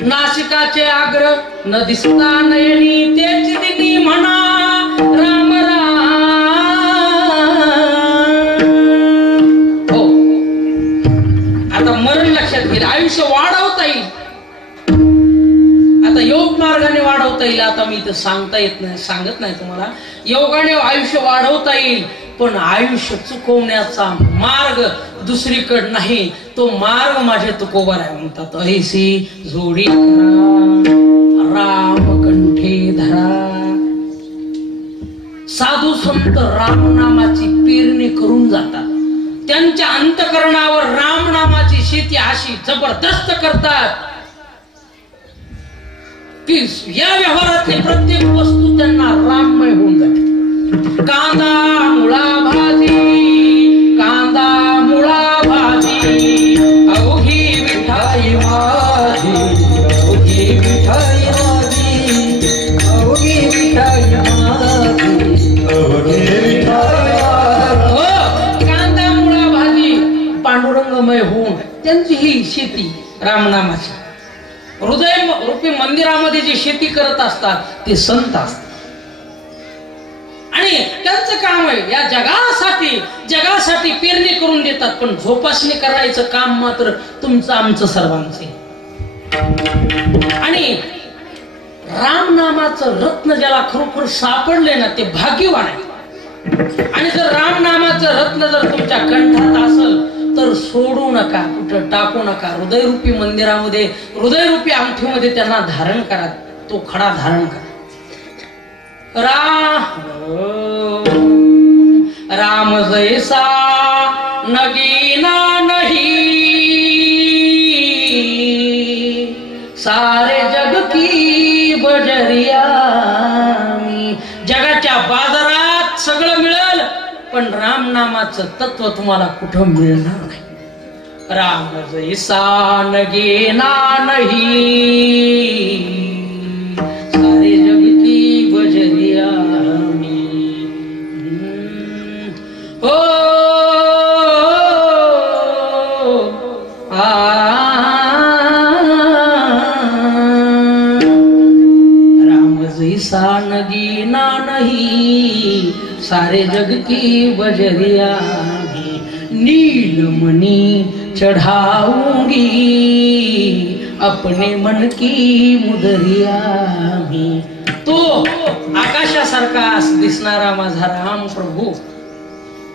नासिकाचे आग्र न दिसता नयनी तेच दिनी म्हणा राम राम. हो, आता मरण लक्षात घे. आयुष्य वाढवता येईल, आता योग मार्गाने वाढवता येईल. आता मी इथं सांगता येत नाही, सांगत नाही तुम्हाला. योगाने आयुष्य वाढवता येईल, पण आयुष्य चुकवण्याचा मार्ग दुसरीकडे नाही. तो मार्ग माझे तुकोबाराय म्हणतात. ऐसी जोडी राम कंठे धरा. साधू संत रामनामाची पेरणी करून जातात. त्यांच्या अंतकरणावर रामनामाची शेती अशी जबरदस्त करतात की या व्यवहारातली प्रत्येक वस्तू त्यांना राममय होऊन जाते. कांदा मुळा भाजी, कांदा मुळा भाजी, अवघी विठाई माझी, अवघी विठाई माझी, अवघी विठाई माझी, अवघी विठाई. कांदा मुळा भाजी पांडुरंगमय होऊन त्यांची ही शेती रामनामाची हृदय रूपी मंदिरामध्ये जी शेती करत असतात ते संत असतात. आणि त्यांचं काम आहे या जगासाठी पेरणी करून देतात, पण झोपासणी करायचं काम मात्र तुमचं आमचं सर्वांचं. आणि रामनामाचं रत्न ज्याला खरोखर सापडले ना ते भाग्यवान आहे. आणि जर रामनामाचं रत्न जर तुमच्या कंठात असेल तर सोडू नका, कुठं टाकू नका. हृदयरूपी मंदिरामध्ये, हृदयरूपी अंगठीमध्ये त्यांना धारण करा, तो खडा धारण करा. राम जैसा नगीना नहीं, सारे जग की बजरिया. जगाच्या बाजारात सगळं मिळेल, पण रामनामाचं तत्व तुम्हाला कुठं मिळणार नाही. राम जैसा नगीना नहीं, सारे जग की बजरिया. ओ राम जैसा नगीना नहीं, सारे जग की बजरिया. नीलमणि चढ़ाऊंगी अपने मन की मुदरिया. तो आकाशासारखा दिसणारा माझा राम प्रभू.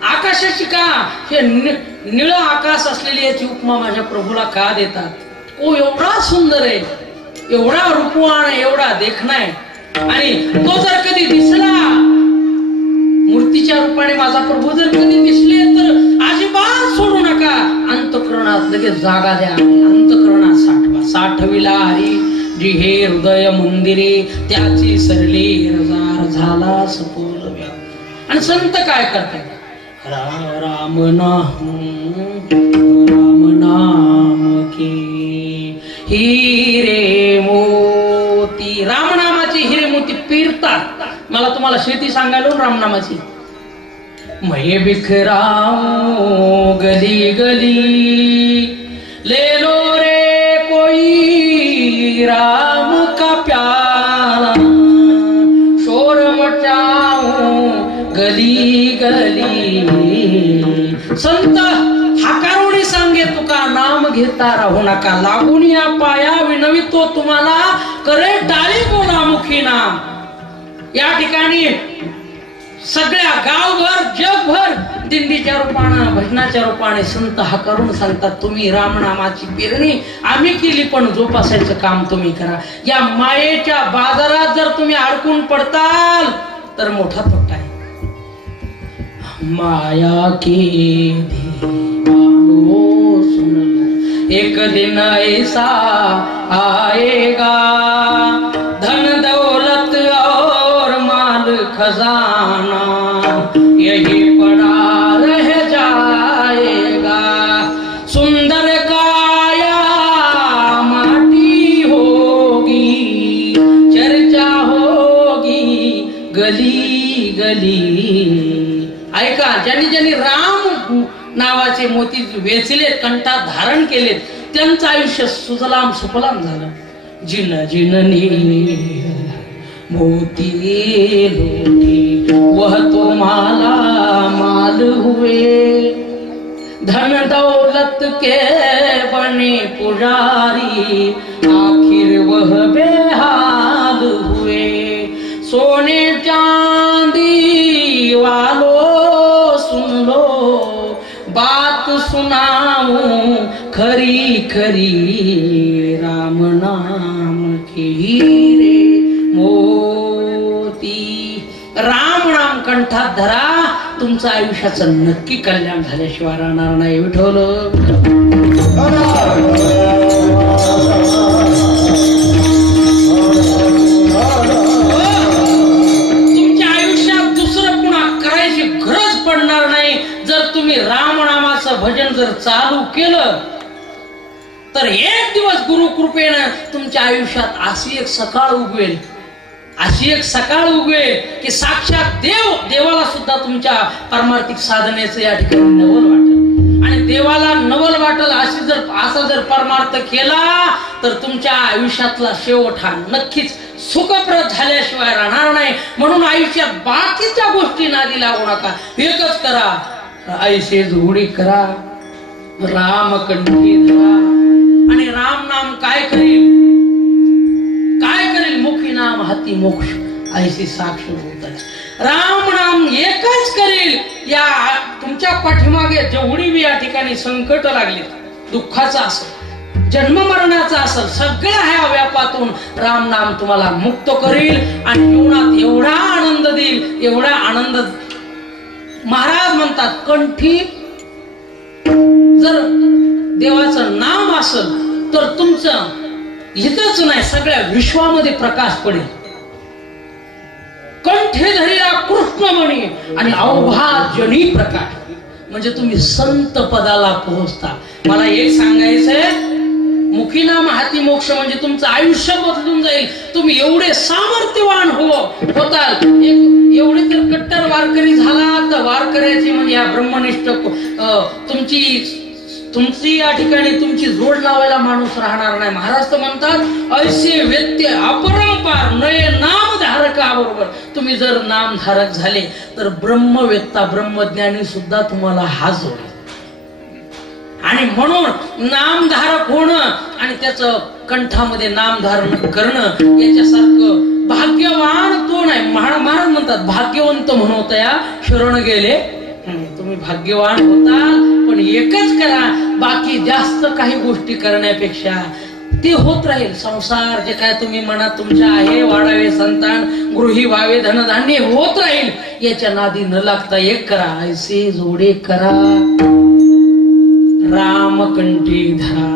आकाशाची का हे निळं आकाश असलेली याची उपमा माझ्या प्रभूला का देतात? तो एवढा सुंदर आहे, एवढा रूपवान, एवढा देखणा आहे. आणि तो जर कधी दिसला मूर्तीच्या रूपाने माझा प्रभू जर कधी दिसले तर अजिबात सोडू नका. अंतःकरणात लगेच जागा द्या, अंतःकरणात साठवा. साठविला हरी जी हे हृदय मंदिरे, त्याची सरली रजार झाला सपोल व्याप. आणि संत काय करतात? राम नाम के हिरे मोती. रामनामाची हिरे मोती पेरतात. मला तुम्हाला शेती सांगायला रामनामाची. मैं बिखराऊं गली गली, ले लो रे कोई राम का प्याला, शोर मचाऊं गली गली. संत हाकारुणी सांगे तुका नाम घेता राहू नका. लागून या पाया विनवितो तुम्हाला, करे टाळी कोणामुखी नाम. या ठिकाणी सगळ्या गावभर जगभर दिंडीच्या रूपानं, भजनाच्या रूपाने संत हाकारून सांगतात तुम्ही रामनामाची पेरणी आम्ही केली, पण जोपासायचं काम तुम्ही करा. या मायेच्या बाजारात जर तुम्ही अडकून पडताल तर मोठा तोटा आहे. माया की दीवानो सुन लो, एक दिन ऐसा आएगा, धन दौलत और माल खजाना यही पड़ा रह जाएगा. सुंदर काया माटी होगी, चर्चा होगी गली गली. ऐका, ज्यांनी ज्यांनी राम नावाचे मोती वेचलेत, कंठात धारण केलेत, त्यांचं आयुष्य सुजलाम सुफलाम झालं. जिन जिनने मोती लूटी वह तो माला माल हुए, धन दौलत के बने पुजारी आखिर वह बेहाल हुए। सोने चांदी वालों सुन लो, बात सुनाऊं खरी खरी, राम नाम के हीरे मोती। राम नाम कंठात धरा, तुमचं आयुष्याचं नक्की कल्याण झाल्याशिवाय राहणार नाही विठ्ठल। तुमच्या आयुष्यात दुसरं पुन्हा करायची गरज पडणार नाही जर तुम्ही रामनामाचं भजन जर चालू केलं तर एक दिवस गुरु कृपेनं तुमच्या आयुष्यात अशी एक सकाळ उगवेल, अशी एक सकाळ उगवेल की साक्षात देवाला सुद्धा तुमच्या पारमार्थिक साधनेचं या ठिकाणी नवल वाटेल। आणि देवाला नवल वाटेल असा जर परमार्थ केला तर तुमच्या आयुष्यातला शेवट हा नक्कीच सुखप्रद झाल्याशिवाय राहणार नाही। म्हणून आयुष्यात बाकीच्या गोष्टी नादी लागू नका, एकच करा, ऐसे जोडी करा, राम कंठी धरा। आणि राम नाम काय करेल, काय करेल, मुखी नाम हाती मोक्ष ऐशी साक्ष होत आहे। राम नाम एकच करेल। या तुमच्या पाठीमागे जेवढी बी या ठिकाणी संकट लागले, दुःखाचं असेल, जन्म मरणाचा असेल, सगळ्या ह्या व्यापातून राम नाम तुम्हाला मुक्त करेल आणि जीवनात एवढा आनंद देईल, एवढा आनंद। महाराज म्हणतात कंठी जर देवाचं नाम असेल तर तुमचं इथंच नाही सगळ्या विश्वामध्ये प्रकाश पडेल। कंठे धरिया कृष्णमणी आणि अवघा जनी प्रकाश, म्हणजे तुम्ही संत पदाला पोहोचता। मला एक सांगायचंय, मुखी नाम हाती मोक्ष म्हणजे तुमचं आयुष्य बदलून जाईल। तुम्ही एवढे सामर्थ्यवान होताल, एवढे तर कट्टर वारकरी झाला तर वारकऱ्याची म्हणजे या ब्रह्मनिष्ठ तुमची या ठिकाणी तुमची जोड लावायला माणूस राहणार नाही। महाराज तर म्हणतात ऐसे व्यत्य अपरंपार नये नामधारकाबरोबर तुम्ही जर नामधारक झाले तर ब्रह्मवेत्ता ब्रह्मज्ञानी सुद्धा तुम्हाला हात जोडेल। आणि म्हणून नामधारक होणं आणि त्याचं कंठामध्ये नामधारण करणं याच्यासारखं भाग्यवान तो नाही। महाराज म्हणतात भाग्यवंत म्हणवतया शरण गेले, तुम्ही भाग्यवान होताल, पण एकच करा, बाकी जास्त काही गोष्टी करण्यापेक्षा ते होत राहील। संसार जे काय तुम्ही मनात तुमच्या आहे, वाढावे संतान, गृही व्हावे धनधान्य होत राहील, याच्या नादी न लागता एक करा, ऐसे जोडे करा, रामकंठी धरा।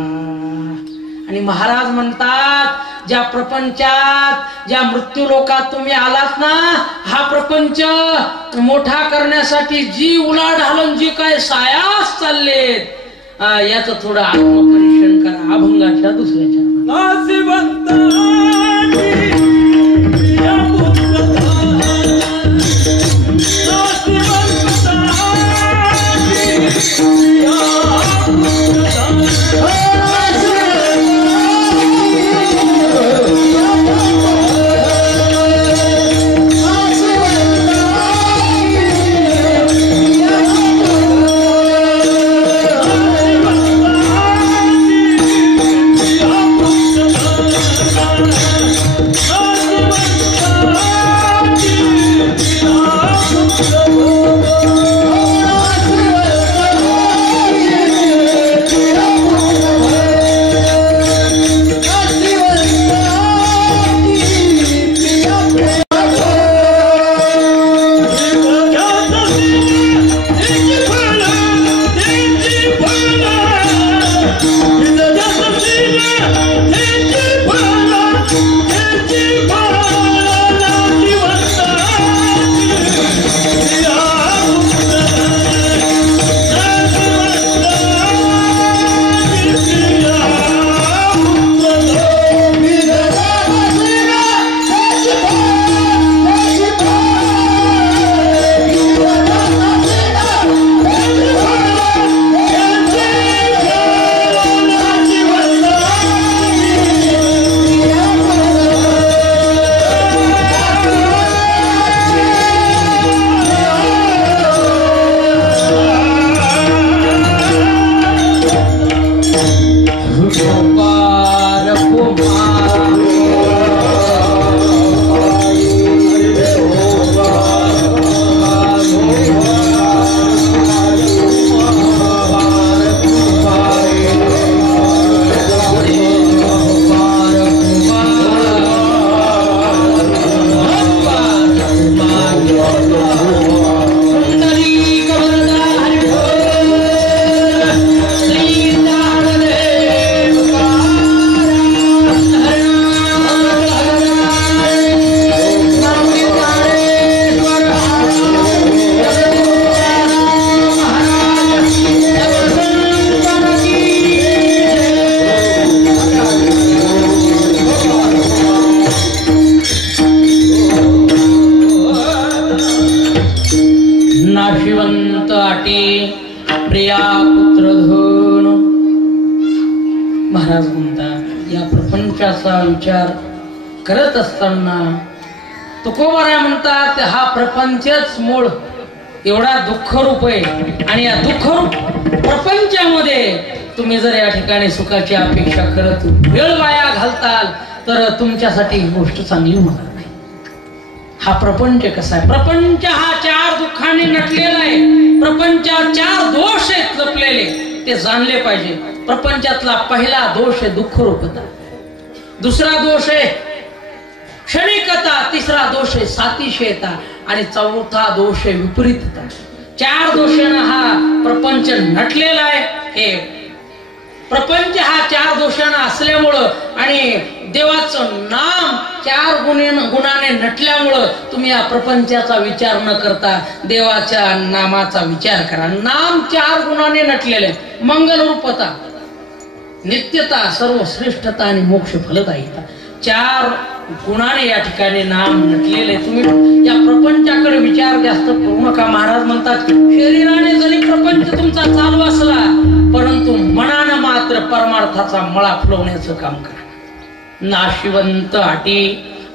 आणि महाराज म्हणतात ज्या प्रपंचात ज्या मृत्यू लोकात तुम्ही आलात ना, हा प्रपंच मोठा करण्यासाठी जी उलाढालन जे काय सायास चाललेत याचं थोडं आत्मपरीक्षण करा। अभंगाच्या दुसऱ्याच्या गोपाल कुमार नाशिवंत आटे प्रिया पुत्रधन. महाराज म्हणतात या प्रपंचाचा विचार करत असताना तुकोबाराय म्हणतात हा प्रपंचच मूळ एवढा दुःखरूप आहे आणि या दुःखरूप प्रपंचामध्ये तुम्ही जर या ठिकाणी सुखाची अपेक्षा करत वेळ वाया घालताल तर तुमच्यासाठी ही गोष्ट चांगली होणार नाही. हा प्रपंच कसा आहे? प्रपंच हा 4 दुःखाने नटलेला आहे. प्रपंचात 4 दोष आहेत जपलेले, ते जाणले पाहिजे. प्रपंचातला पहिला दोष आहे दुःखरूपता, दुसरा दोष आहे क्षणिकता, तिसरा दोष आहे सातिशयता आणि चौथा दोष आहे विपरीतता. 4 दोषांना हा प्रपंच नटलेला आहे. हे प्रपंच हा 4 दोषांना असल्यामुळं आणि देवाचं नाम 4 गुणाने नटल्यामुळं तुम्ही या प्रपंचाचा विचार न करता देवाच्या नामाचा विचार करा. नाम 4 गुणाने नटलेले, मंगलरूपता, नित्यता, सर्वश्रेष्ठता आणि मोक्ष फलदायिता. 4 गुणाने या ठिकाणी नाम नटलेले. तुम्ही या प्रपंचाकडे विचार जास्त करू नका. महाराज म्हणतात शरीराने जरी प्रपंच तुमचा चालू असला परंतु मनानं मात्र परमार्थाचा मळा फुलवण्याचं काम करा. नाशिवंत आटी.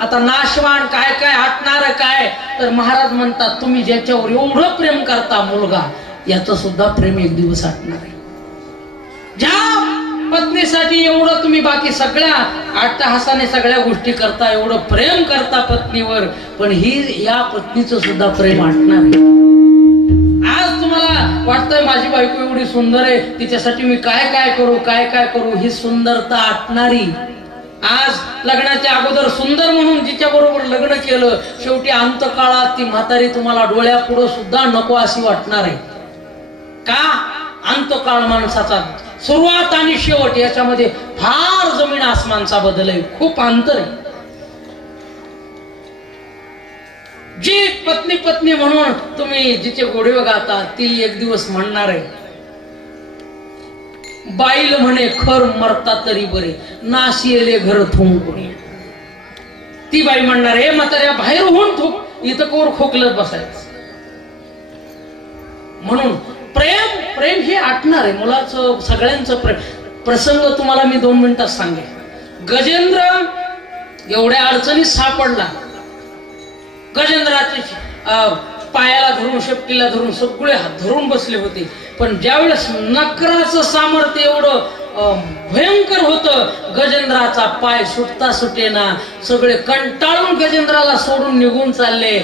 आता नाशवान काय काय, हटणार काय? तर महाराज म्हणतात तुम्ही ज्याच्यावर एवढं प्रेम करता मुलगा, याचं सुद्धा प्रेम एक दिवस हटणार आहे. ज्या पत्नीसाठी एवढं तुम्ही बाकी सगळ्या अट्टहासाने सगळ्या गोष्टी करता, एवढं प्रेम करता पत्नीवर, पण ही या पत्नीचं सुद्धा प्रेम हटणार आहे. आज तुम्हाला वाटतंय माझी बायको एवढी सुंदर आहे, तिच्यासाठी मी काय काय करू, काय काय करू. ही सुंदरता हटणारी. आज लग्नाच्या अगोदर सुंदर म्हणून जिच्या बरोबर लग्न केलं, शेवटी अंतकाळात ती म्हातारी तुम्हाला डोळ्यापुढं सुद्धा नको अशी वाटणार आहे. का? अंतकाळ माणसाचा सुरुवात आणि शेवट याच्यामध्ये फार जमीन आसमानचा बदल आहे, खूप अंतर आहे. जी पत्नी पत्नी म्हणून तुम्ही जिचे गोडवे गाता ती एक दिवस म्हणणार आहे बाईल म्हणे खर मरता तरी बरे, नाशियले घर थुंकून. ती बाई म्हणणार हे म्हाताऱ्या बाहेर होऊन थुक, इथं कोर खोकलत बसायचं. म्हणून प्रेम प्रेम हे आटणार आहे मुलाचं, सगळ्यांचं प्रेम. प्रसंग तुम्हाला मी 2 मिनिटात सांगेन. गजेंद्र एवढ्या अडचणीत सापडला. गजेंद्राचे पायाला धरून, शेपटीला धरून सगळे धरून बसले होते. पण ज्यावेळेस नकराचं सामर्थ्य एवढं भयंकर होतं, गजेंद्राचा पाय सुटता सुटेना. सगळे कंटाळून गजेंद्राला सोडून निघून चालले.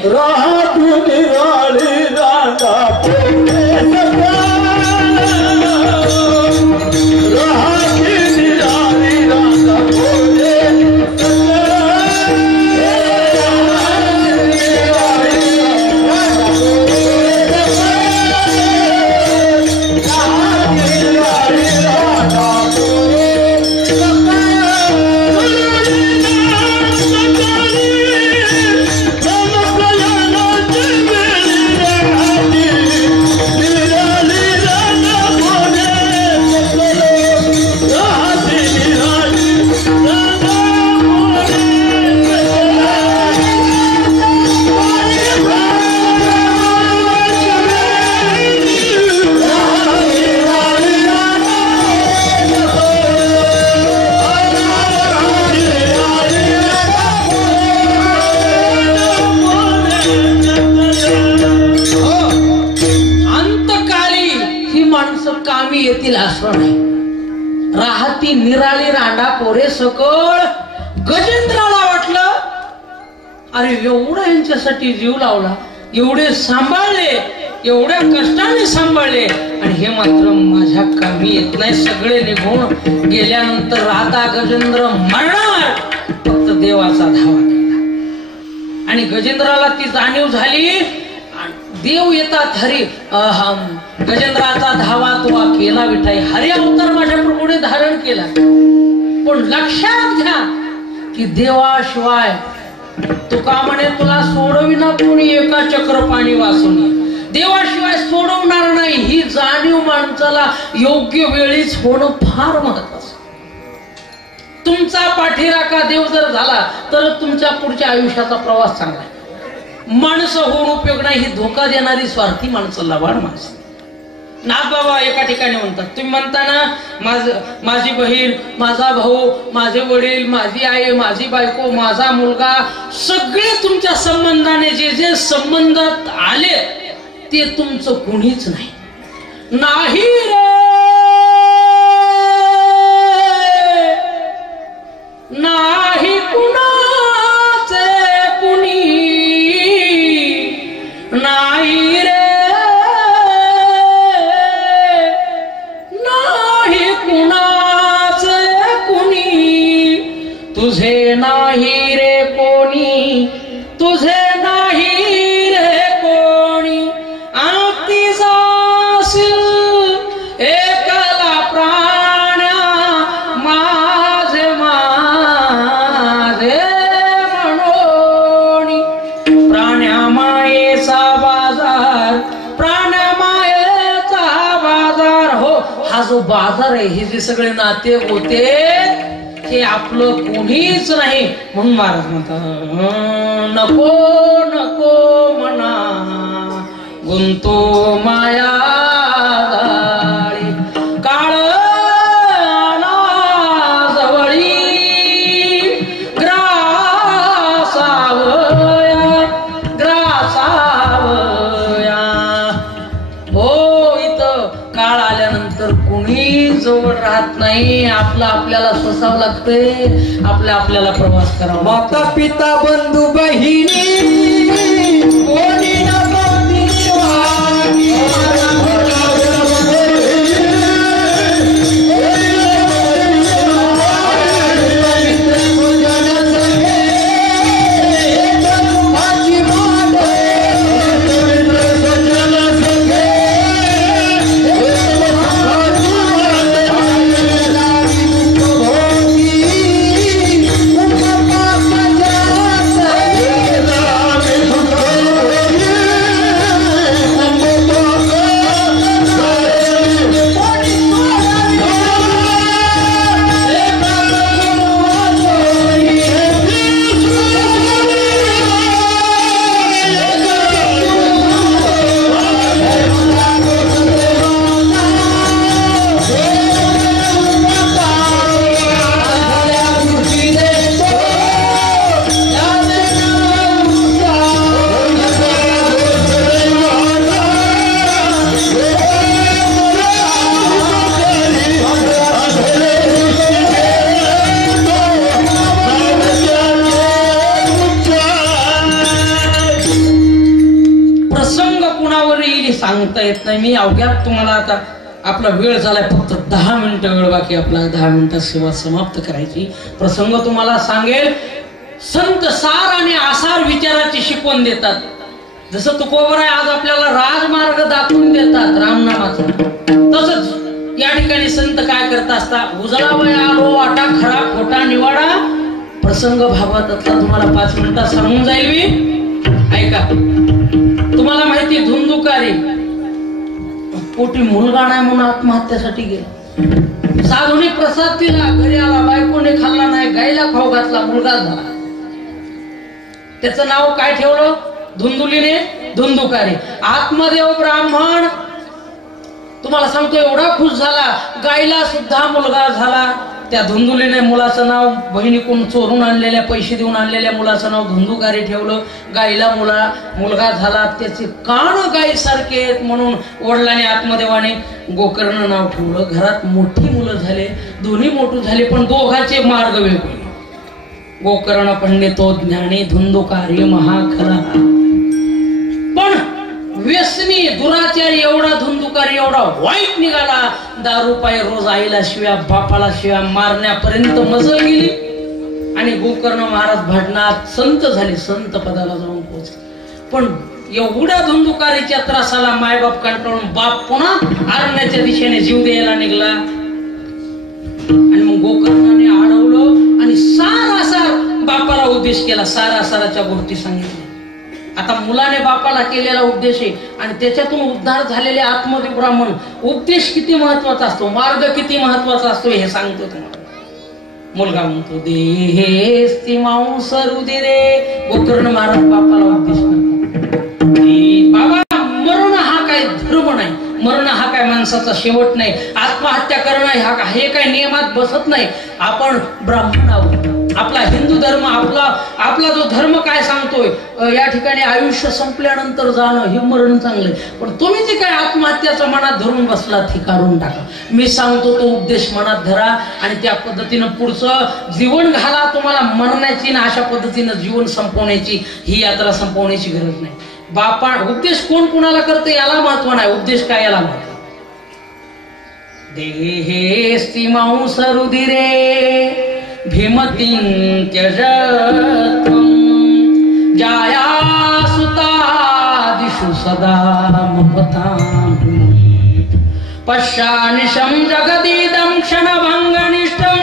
निराळी रांडा पोरे सकळ. गजेंद्राला वाटलं अरे एवढा यांच्यासाठी जीव लावला, एवढे सांभाळले, एवढ्या कष्टाने सांभाळले आणि हे मात्र माझ्या कामी येत नाही. सगळे निघून गेल्यानंतर राहता गजेंद्र मरणार, फक्त देवाचा धावा केला. आणि गजेंद्राला ती जाणीव झाली देव येतात हरी. गजेंद्राचा धावा तुला केला विठाई, हरी अवतार माझ्या प्रभूने धारण केला. पण लक्षात घ्या की देवाशिवाय तुका म्हणे तुला सोडविना कोणी एका चक्र पाणी वाचून, देवाशिवाय सोडवणार नाही. ही जाणीव माणसाला योग्य वेळीच होणं फार महत्वाचं. तुमचा पाठीराखा देव जर झाला तर तुमच्या पुढच्या आयुष्याचा प्रवास चांगला आहे. माणसं होऊन उपयोग नाही, ही धोका देणारी स्वार्थी माणसं, लबाड माणसं. नाथ बाबा एका ठिकाणी म्हणतात, तुम्ही म्हणता ना माझी बहीण, माझा भाऊ, माझे वडील, माझी आई, माझी बायको, माझा मुलगा, सगळे तुमच्या संबंधाने जे जे संबंधात आले ते तुमचं कुणीच नाही. नाही रे नाही कुणाचे कुणी, नाही रे नाही कुणाचे कुणी, तुझे नाही रे कोणी, तुझे नाही रे कोणी. आती जाशील एकला प्राण्या माझे माझे म्हणोनी. प्राण्या मायेचा बाजार, प्राण्या मायेचा बाजार. हो, हा जो बाजार आहे, हे जे सगळे नाते होते हे आपलं कोणीच नाही. म्हणून महाराज म्हणतात नको नको म्हणा गुंतो माया जाळी, काळ जवळी ग्रासावया ग्रासावया. हो, इथं काळ आल्यानंतर कोणी जवळ राहत नाही. आपल्याला सोसावं लागतंय, आपल्याला प्रवास करावा. माता पिता बंधू बहिणी कोणी ना सांगता येत नाही. मी अवघ्यात तुम्हाला आता आपला वेळ झालाय, फक्त 10 मिनिटं वेळ बाकी आपला. 10 मिनिटात सेवा समाप्त करायची. प्रसंग तुम्हाला सांगेल. संत सार आणि आसार विचाराची शिकवण देतात. जसं तुकोबर आहे आज आपल्याला राजमार्ग दाखवून देतात रामनामाचा, तसंच या ठिकाणी संत काय करत असतात. उजळा वय आलो वाटा खरा खोटा निवाडा. प्रसंग भागवतातला तुम्हाला 5 मिनिटात सांगून जाईल मी. ऐका. तुम्हाला माहिती धुंदुकारी पोटी मुलगा नाही म्हणून आत्महत्यासाठी गेला. साधूने प्रसाद दिला, घरी आला, बायकोने खाल्ला नाही, गायला खाऊ घातला, मुलगा झाला. त्याचं नाव काय ठेवलं धुंदुलीने? धुंदुकारी. आत्मदेव ब्राह्मण तुम्हाला सांगतो एवढा खुश झाला, गायला सुद्धा मुलगा झाला. त्या धुंदुलीने मुलाचं नाव, बहिणीकडून चोरून आणलेल्या पैसे देऊन आणलेल्या मुलाचं नाव धुंदुकारी ठेवलं. गाईला मुलगा झाला, त्याचे कान गाईसारखे आहेत म्हणून वडिलांनी आत्मदेवाने गोकर्ण नाव ठेवलं. घरात मोठी मुलं झाले, दोन्ही मोठे झाले, पण दोघांचे मार्ग वेगळे. गोकर्ण पंडितो ज्ञानी धुंदुकारी महाखला. पण व्यसनी दुराचारी एवढा धुंदुकारी एवढा वाईट निघाला, दारू पाय रोज आईला शिव्या, बापाला शिव्या मारण्यापर्यंत मजल गेली. आणि गोकर्ण महाराज भांडणात संत झाले, संत पदाला जाऊन पोहोचले. पण एवढ्या धुंदुकारीच्या त्रासाला मायबाप कंटाळून बाप पुन्हा अरण्याच्या दिशेने जीव द्यायला निघला. आणि मग गोकर्णाने अडवलं आणि सारासार बापाला उपदेश केला, सारासाराच्या गोष्टी सांगितल्या. आता मुलाने बापाला केलेला उपदेश आहे आणि त्याच्यातून उद्धार झालेले आत्मदेव ब्राह्मण. उपदेश किती महत्वाचा असतो, मार्ग किती महत्वाचा असतो हे सांगतो तुम्हाला. मुलगा म्हणतो देहेस्ति मांस रुधिरे. गोकर्ण महाराज बापाला उपदेश करतो, बाबा मरण हा काय धर्म नाही, मरण हा काय माणसाचा शेवट नाही, आत्महत्या करणं हे काय नियमात बसत नाही. आपण ब्राह्मण आहोत, आपला हिंदू धर्म, आपला जो धर्म काय सांगतोय, या ठिकाणी आयुष्य संपल्यानंतर जाणं हे मरण चांगलंय. पण तुम्ही जे काय आत्महत्याचा मनात धरून बसला ते काढून टाका. मी सांगतो तो उपदेश मनात धरा आणि त्या पद्धतीनं पुढचं जीवन घाला. तुम्हाला मरण्याची ना अशा पद्धतीनं जीवन संपवण्याची, ही यात्रा संपवण्याची गरज नाही. बापा उपदेश कोण कुणाला करते याला महत्व नाही, उपदेश काय याला महत्व. देहेस्ति मांस रुधिरे भीमतीं त्यजत्वं जाया सुतादिषु सदा ममतां पश्यानिशं जगदीदं क्षणभङ्गनिष्ठं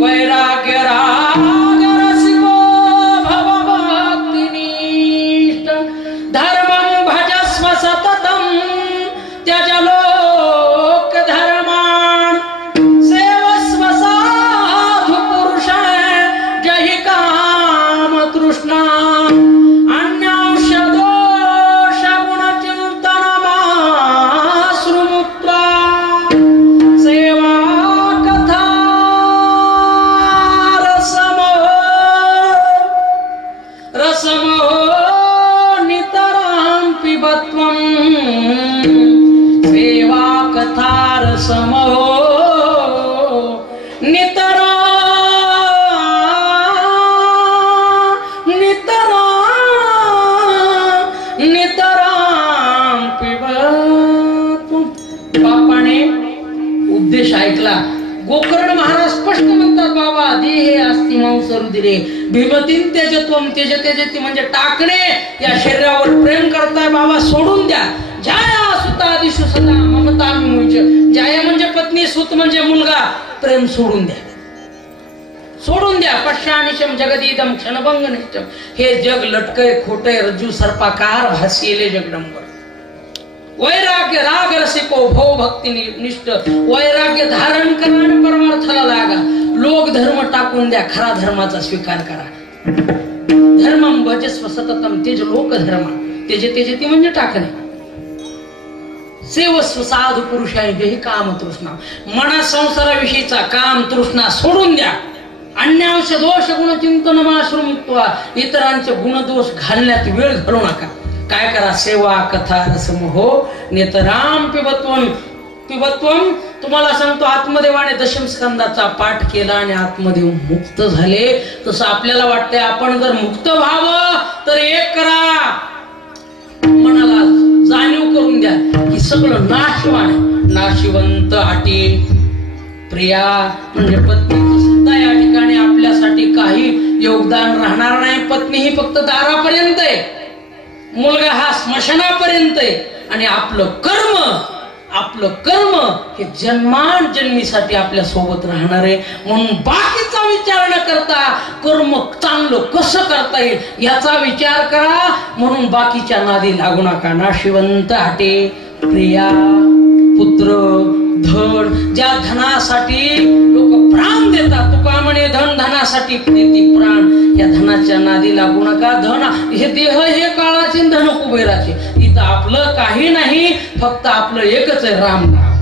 वैराग्यरागरसिको भवभक्तिनिष्ठ धर्मं भजस्व सततं त्यज लोकधर्मान् सेवस्व साधु पुरुषान् जहि कामतृष्णा अन्यांश दोष गुणचिन्तनमाश्रुमुक्त्वा सेवा कथा रसमो नितरां पिबत्वं सेवा कथा रसमो नितरां पिबत्वं. बापाने उपदेश ऐकला. गोकर्ण महाराज स्पष्ट म्हणतात, बाबा देहे अस्ति मांस रुधिरे भीमतीं त्यजत्वं. त्यजती म्हणजे टाकणे, या शरीरावर प्रेम करताय बाबा, सोडून द्या. जाया सुतादिषु सदा ममतां मुञ्च. जाया म्हणजे पत्नी, सुत म्हणजे मुलगा, प्रेम सोडून द्या, सोडून द्या. पश्यानिशम जगदीदम क्षणभंगनिष्ठम. हे जग लटकय, खोटय, रज्जू सर्पाकार भासिले जगदंबर. वैराग्य राग रसिको भव भक्ती निष्ठ. वैराग्य धारण करा आणि परमार्थाला लागा. लोक धर्म टाकून द्या, खरा धर्माचा स्वीकार करा. धर्मं भजस्व सततम तेज लोक धर्म. तेजती म्हणजे टाकणे. सेवस्व साधू पुरुषाय जहि काम तृष्णा. मना संसाराविषयीचा काम तृष्णा सोडून द्या. अन्यांश दोष गुण चिंतन माश्रुमुक्त्वा. इतरांचे गुणदोष घालण्यात वेळ घालू नका. काय करा, सेवा कथा रसमोह नितराम पिबत्वं. तुम्हाला सांगतो, आत्मदेवाने दशम स्कंदाचा पाठ केला आणि आत्मदेव मुक्त झाले. तसं आपल्याला वाटतंय आपण जर मुक्त व्हावं तर एक करा, मनाला जाणीव करून द्या की सगळं नाशवान, नाशिवंत आटी. प्रिया म्हणजे पत्नी सुद्धा या ठिकाणी आपल्यासाठी काही योगदान राहणार नाही. पत्नी ही फक्त दारापर्यंत आहे, मुलगा हा स्मशानापर्यंत आहे. आणि आपलं कर्म हे जन्मांजन्मीसाठी आपल्या सोबत राहणार आहे. म्हणून बाकीचा विचार न करता कर्म चांगलं कसं करता येईल याचा विचार करा. म्हणून बाकीच्या नादी लागू नका. नाशिवंत आटे. प्रिया, पुत्र, धन, ज्या धनासाठी लोक प्राण देतात, तुका म्हणे धन धनासाठी प्रीती प्राण, या धनाच्या नादी लागू नका. धन हे देह हे काळाचे, धन कुबेराचे. इथं आपलं काही नाही, फक्त आपलं एकच आहे, राम नाम.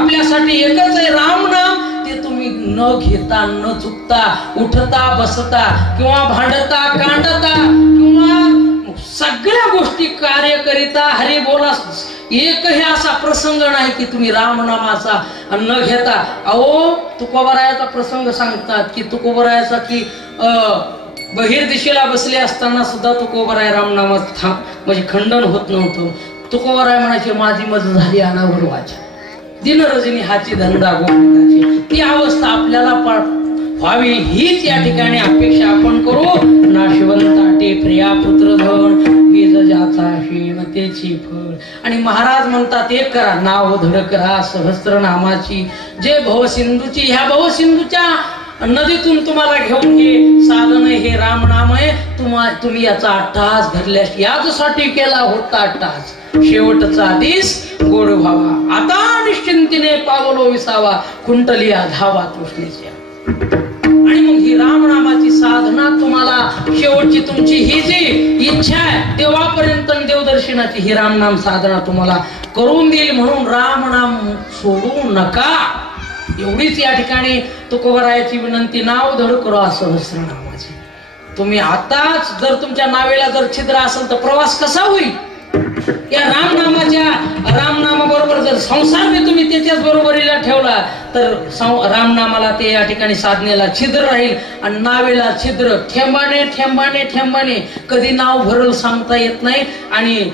आपल्यासाठी एकच आहे राम नाम. ते तुम्ही न घेता न चुकता, उठता बसता किंवा भांडता कांडता किंवा सगळ्या गोष्टी कार्य करिता हरी बोला, एकही असा प्रसंग नाही की तुम्ही रामनामाचा न घेता. अहो तुकोबरायाचा प्रसंग सांगतात की तुकोबरायाचा की बहिर दिशेला बसले असताना सुद्धा तुकोबराय रामनामात म्हणजे खंडन होत नव्हतं. तुकोबराय म्हणायचे माझी मज झाली अनावर वाचा, दिन रजनी हाची धंदा गोविंदाची. ती अवस्था आपल्याला व्हावी हीच या ठिकाणी अपेक्षा आपण करू. नाशवंताटे प्रिया पुत्रधन बीज ज्याचा शेणतेची फळ. आणि महाराज म्हणतात एक करा नाव धड करा सहस्त्रनामाची. जे भवसिंधूची ह्या भवसिंधूच्या नदीतून तुम्हाला घेऊन हे साधन हे रामनाम आहे. तुम्ही याचा अट्टहास धरल्यास याचसाठी केला होता अट्टहास. शेवटचा दिस गोड व्हावा, आता निश्चिंतीने पावलो विसावा, कुंटलिया धावा तृष्णेच्या. आणि मग ही रामनामाची साधना तुम्हाला शेवटची तुमची ही जी इच्छा आहे तेव्हापर्यंत देवदर्शनाची ही रामनाम साधना तुम्हाला करून देईल. म्हणून रामनाम सोडू नका एवढीच या ठिकाणी तुकोबरायाची विनंती. नाव धड करा सहस्रनामाची. तुम्ही आताच जर तुमच्या नावेला जर छिद्र असेल तर प्रवास कसा होईल. या रामनामाबरोबर जर संसार बी तुम्ही त्याच्याच बरोबरीला ठेवला तर रामनामाला ते या ठिकाणी साधनेला छिद्र राहील आणि नावेला छिद्र. ठेंबाने ठेंबाने ठेंबाने कधी नाव भरल सांगता येत नाही. आणि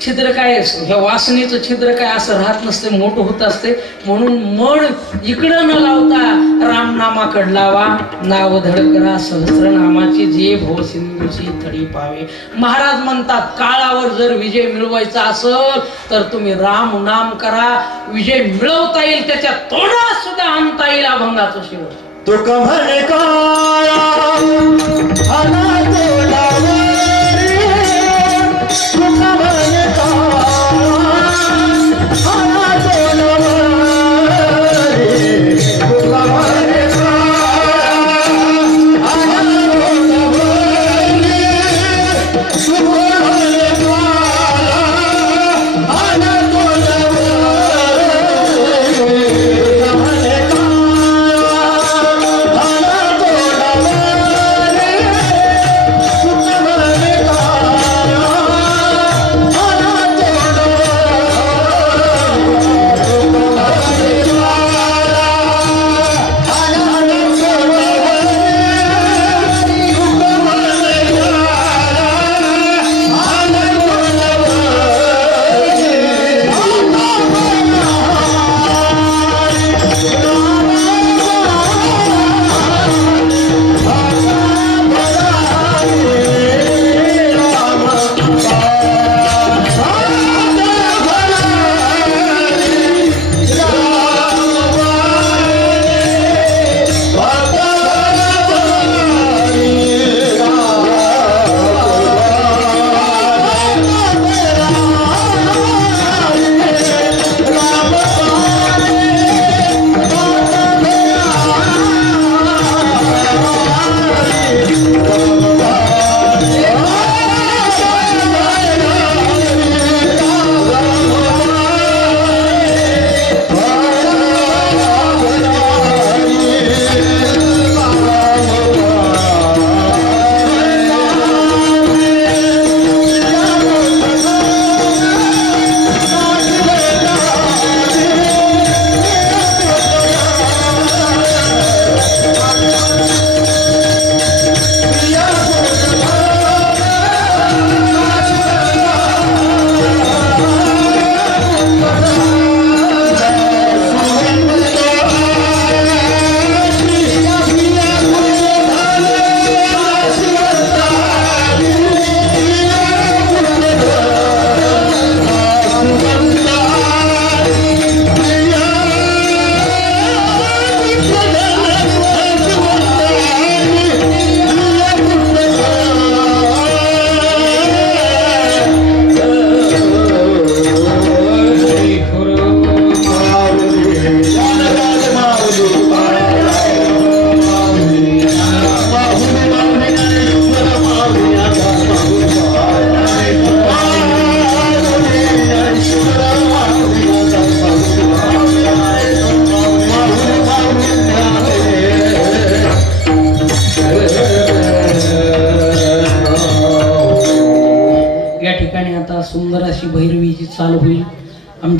छिद्र काय हे वासनेचं छिद्र काय असं राहत नसते, मोठं होत असते. म्हणून मन इकडं न लावता रामनामाकड लावा. नाव धड करा सहस्रनामाची जे भव सिंधूची तडी पावे. महाराज म्हणतात काळावर जर विजय मिळवायचा असेल तर तुम्ही राम नाम करा. विजय मिळवता येईल, त्याच्या तोंडात सुद्धा आणता येईल अभंगाचं शेवट. तो कमल काळा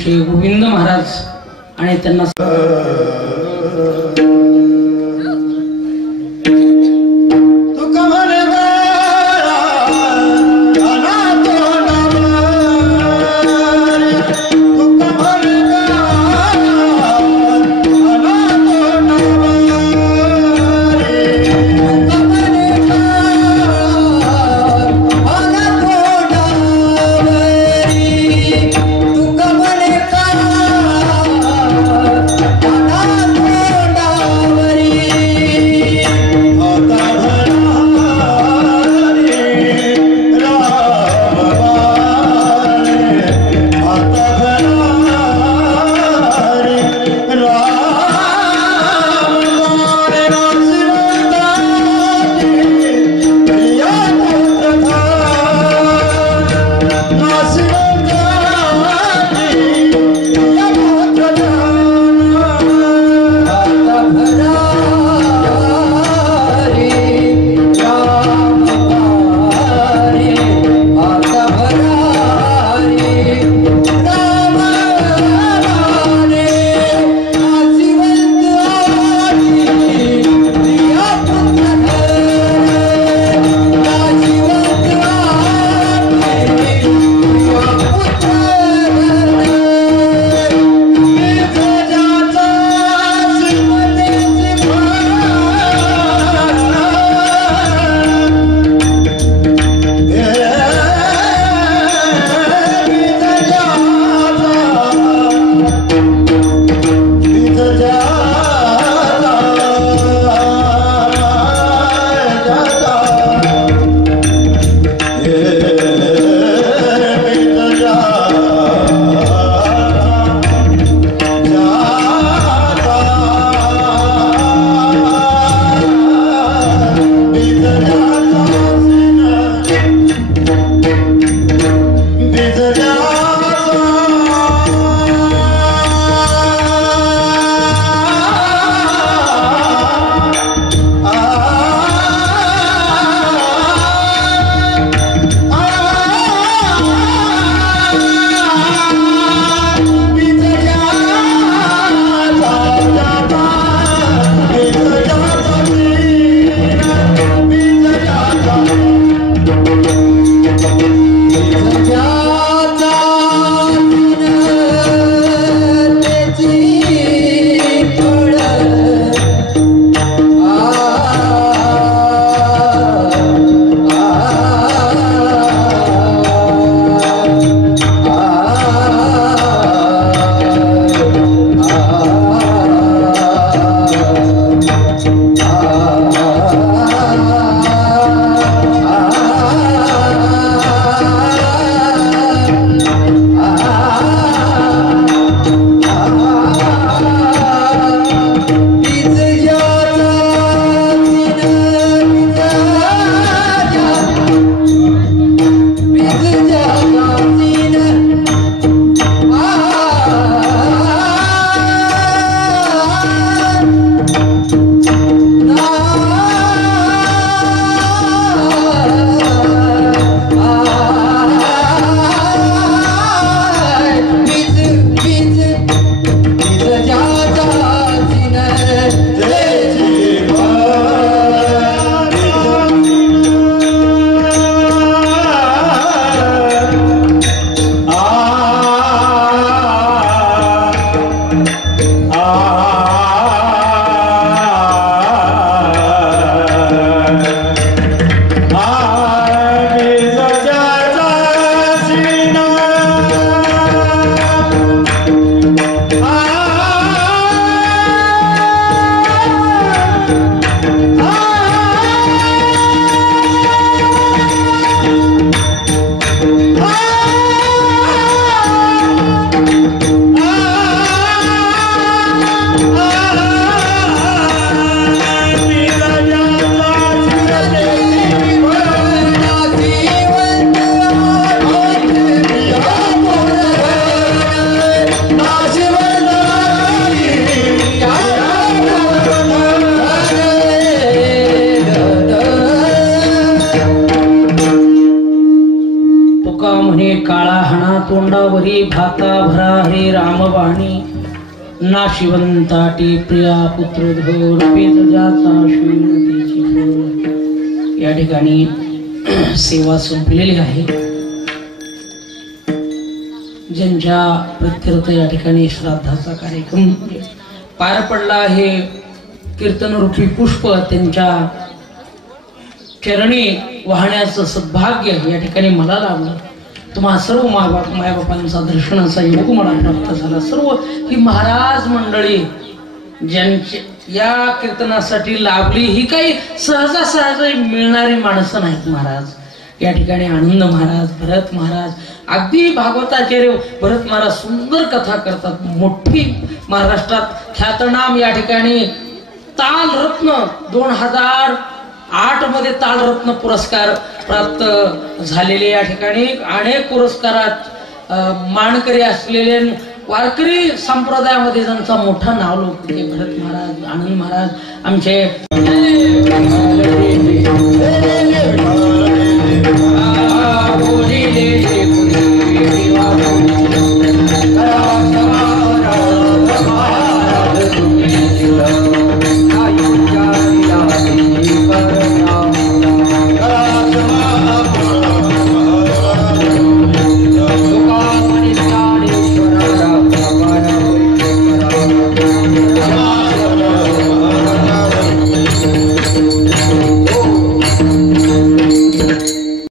आमचे गोविंद महाराज आणि त्यांना तुका वाणी भाता भरा हरे रामवाणी नाशिवंताटी प्रिया पुत्रधोर जाता श्रीमतीची पोर. या ठिकाणी सेवा संपलेली आहे. ज्यांच्या प्रत्यर्थ या ठिकाणी श्राद्धाचा कार्यक्रम पार पडला आहे, कीर्तन रूपी पुष्प त्यांच्या चरणी वाहण्याचं सद्भाग्य या ठिकाणी मला लाभलं. तुम्हा सर्व मायबापांचा दर्शनाचा योग मला प्राप्त झाला. सर्व ही महाराज मंडळी ज्यांची या कीर्तनासाठी लाभली, ही काही सहजासहज मिळणारी माणसं नाहीत. महाराज या ठिकाणी आनंद महाराज, भरत महाराज, अगदी भागवताचार्य भरत महाराज सुंदर कथा करतात. मोठी महाराष्ट्रात ख्यातनाम या ठिकाणी तालरत्न 2008 मध्ये तालरत्न पुरस्कार प्राप्त झालेले, या ठिकाणी अनेक पुरस्कारात मानकरी असलेले वारकरी संप्रदायामध्ये ज्यांचा मोठा नाव लोकप्रिय भरत महाराज, आनंद महाराज आमचे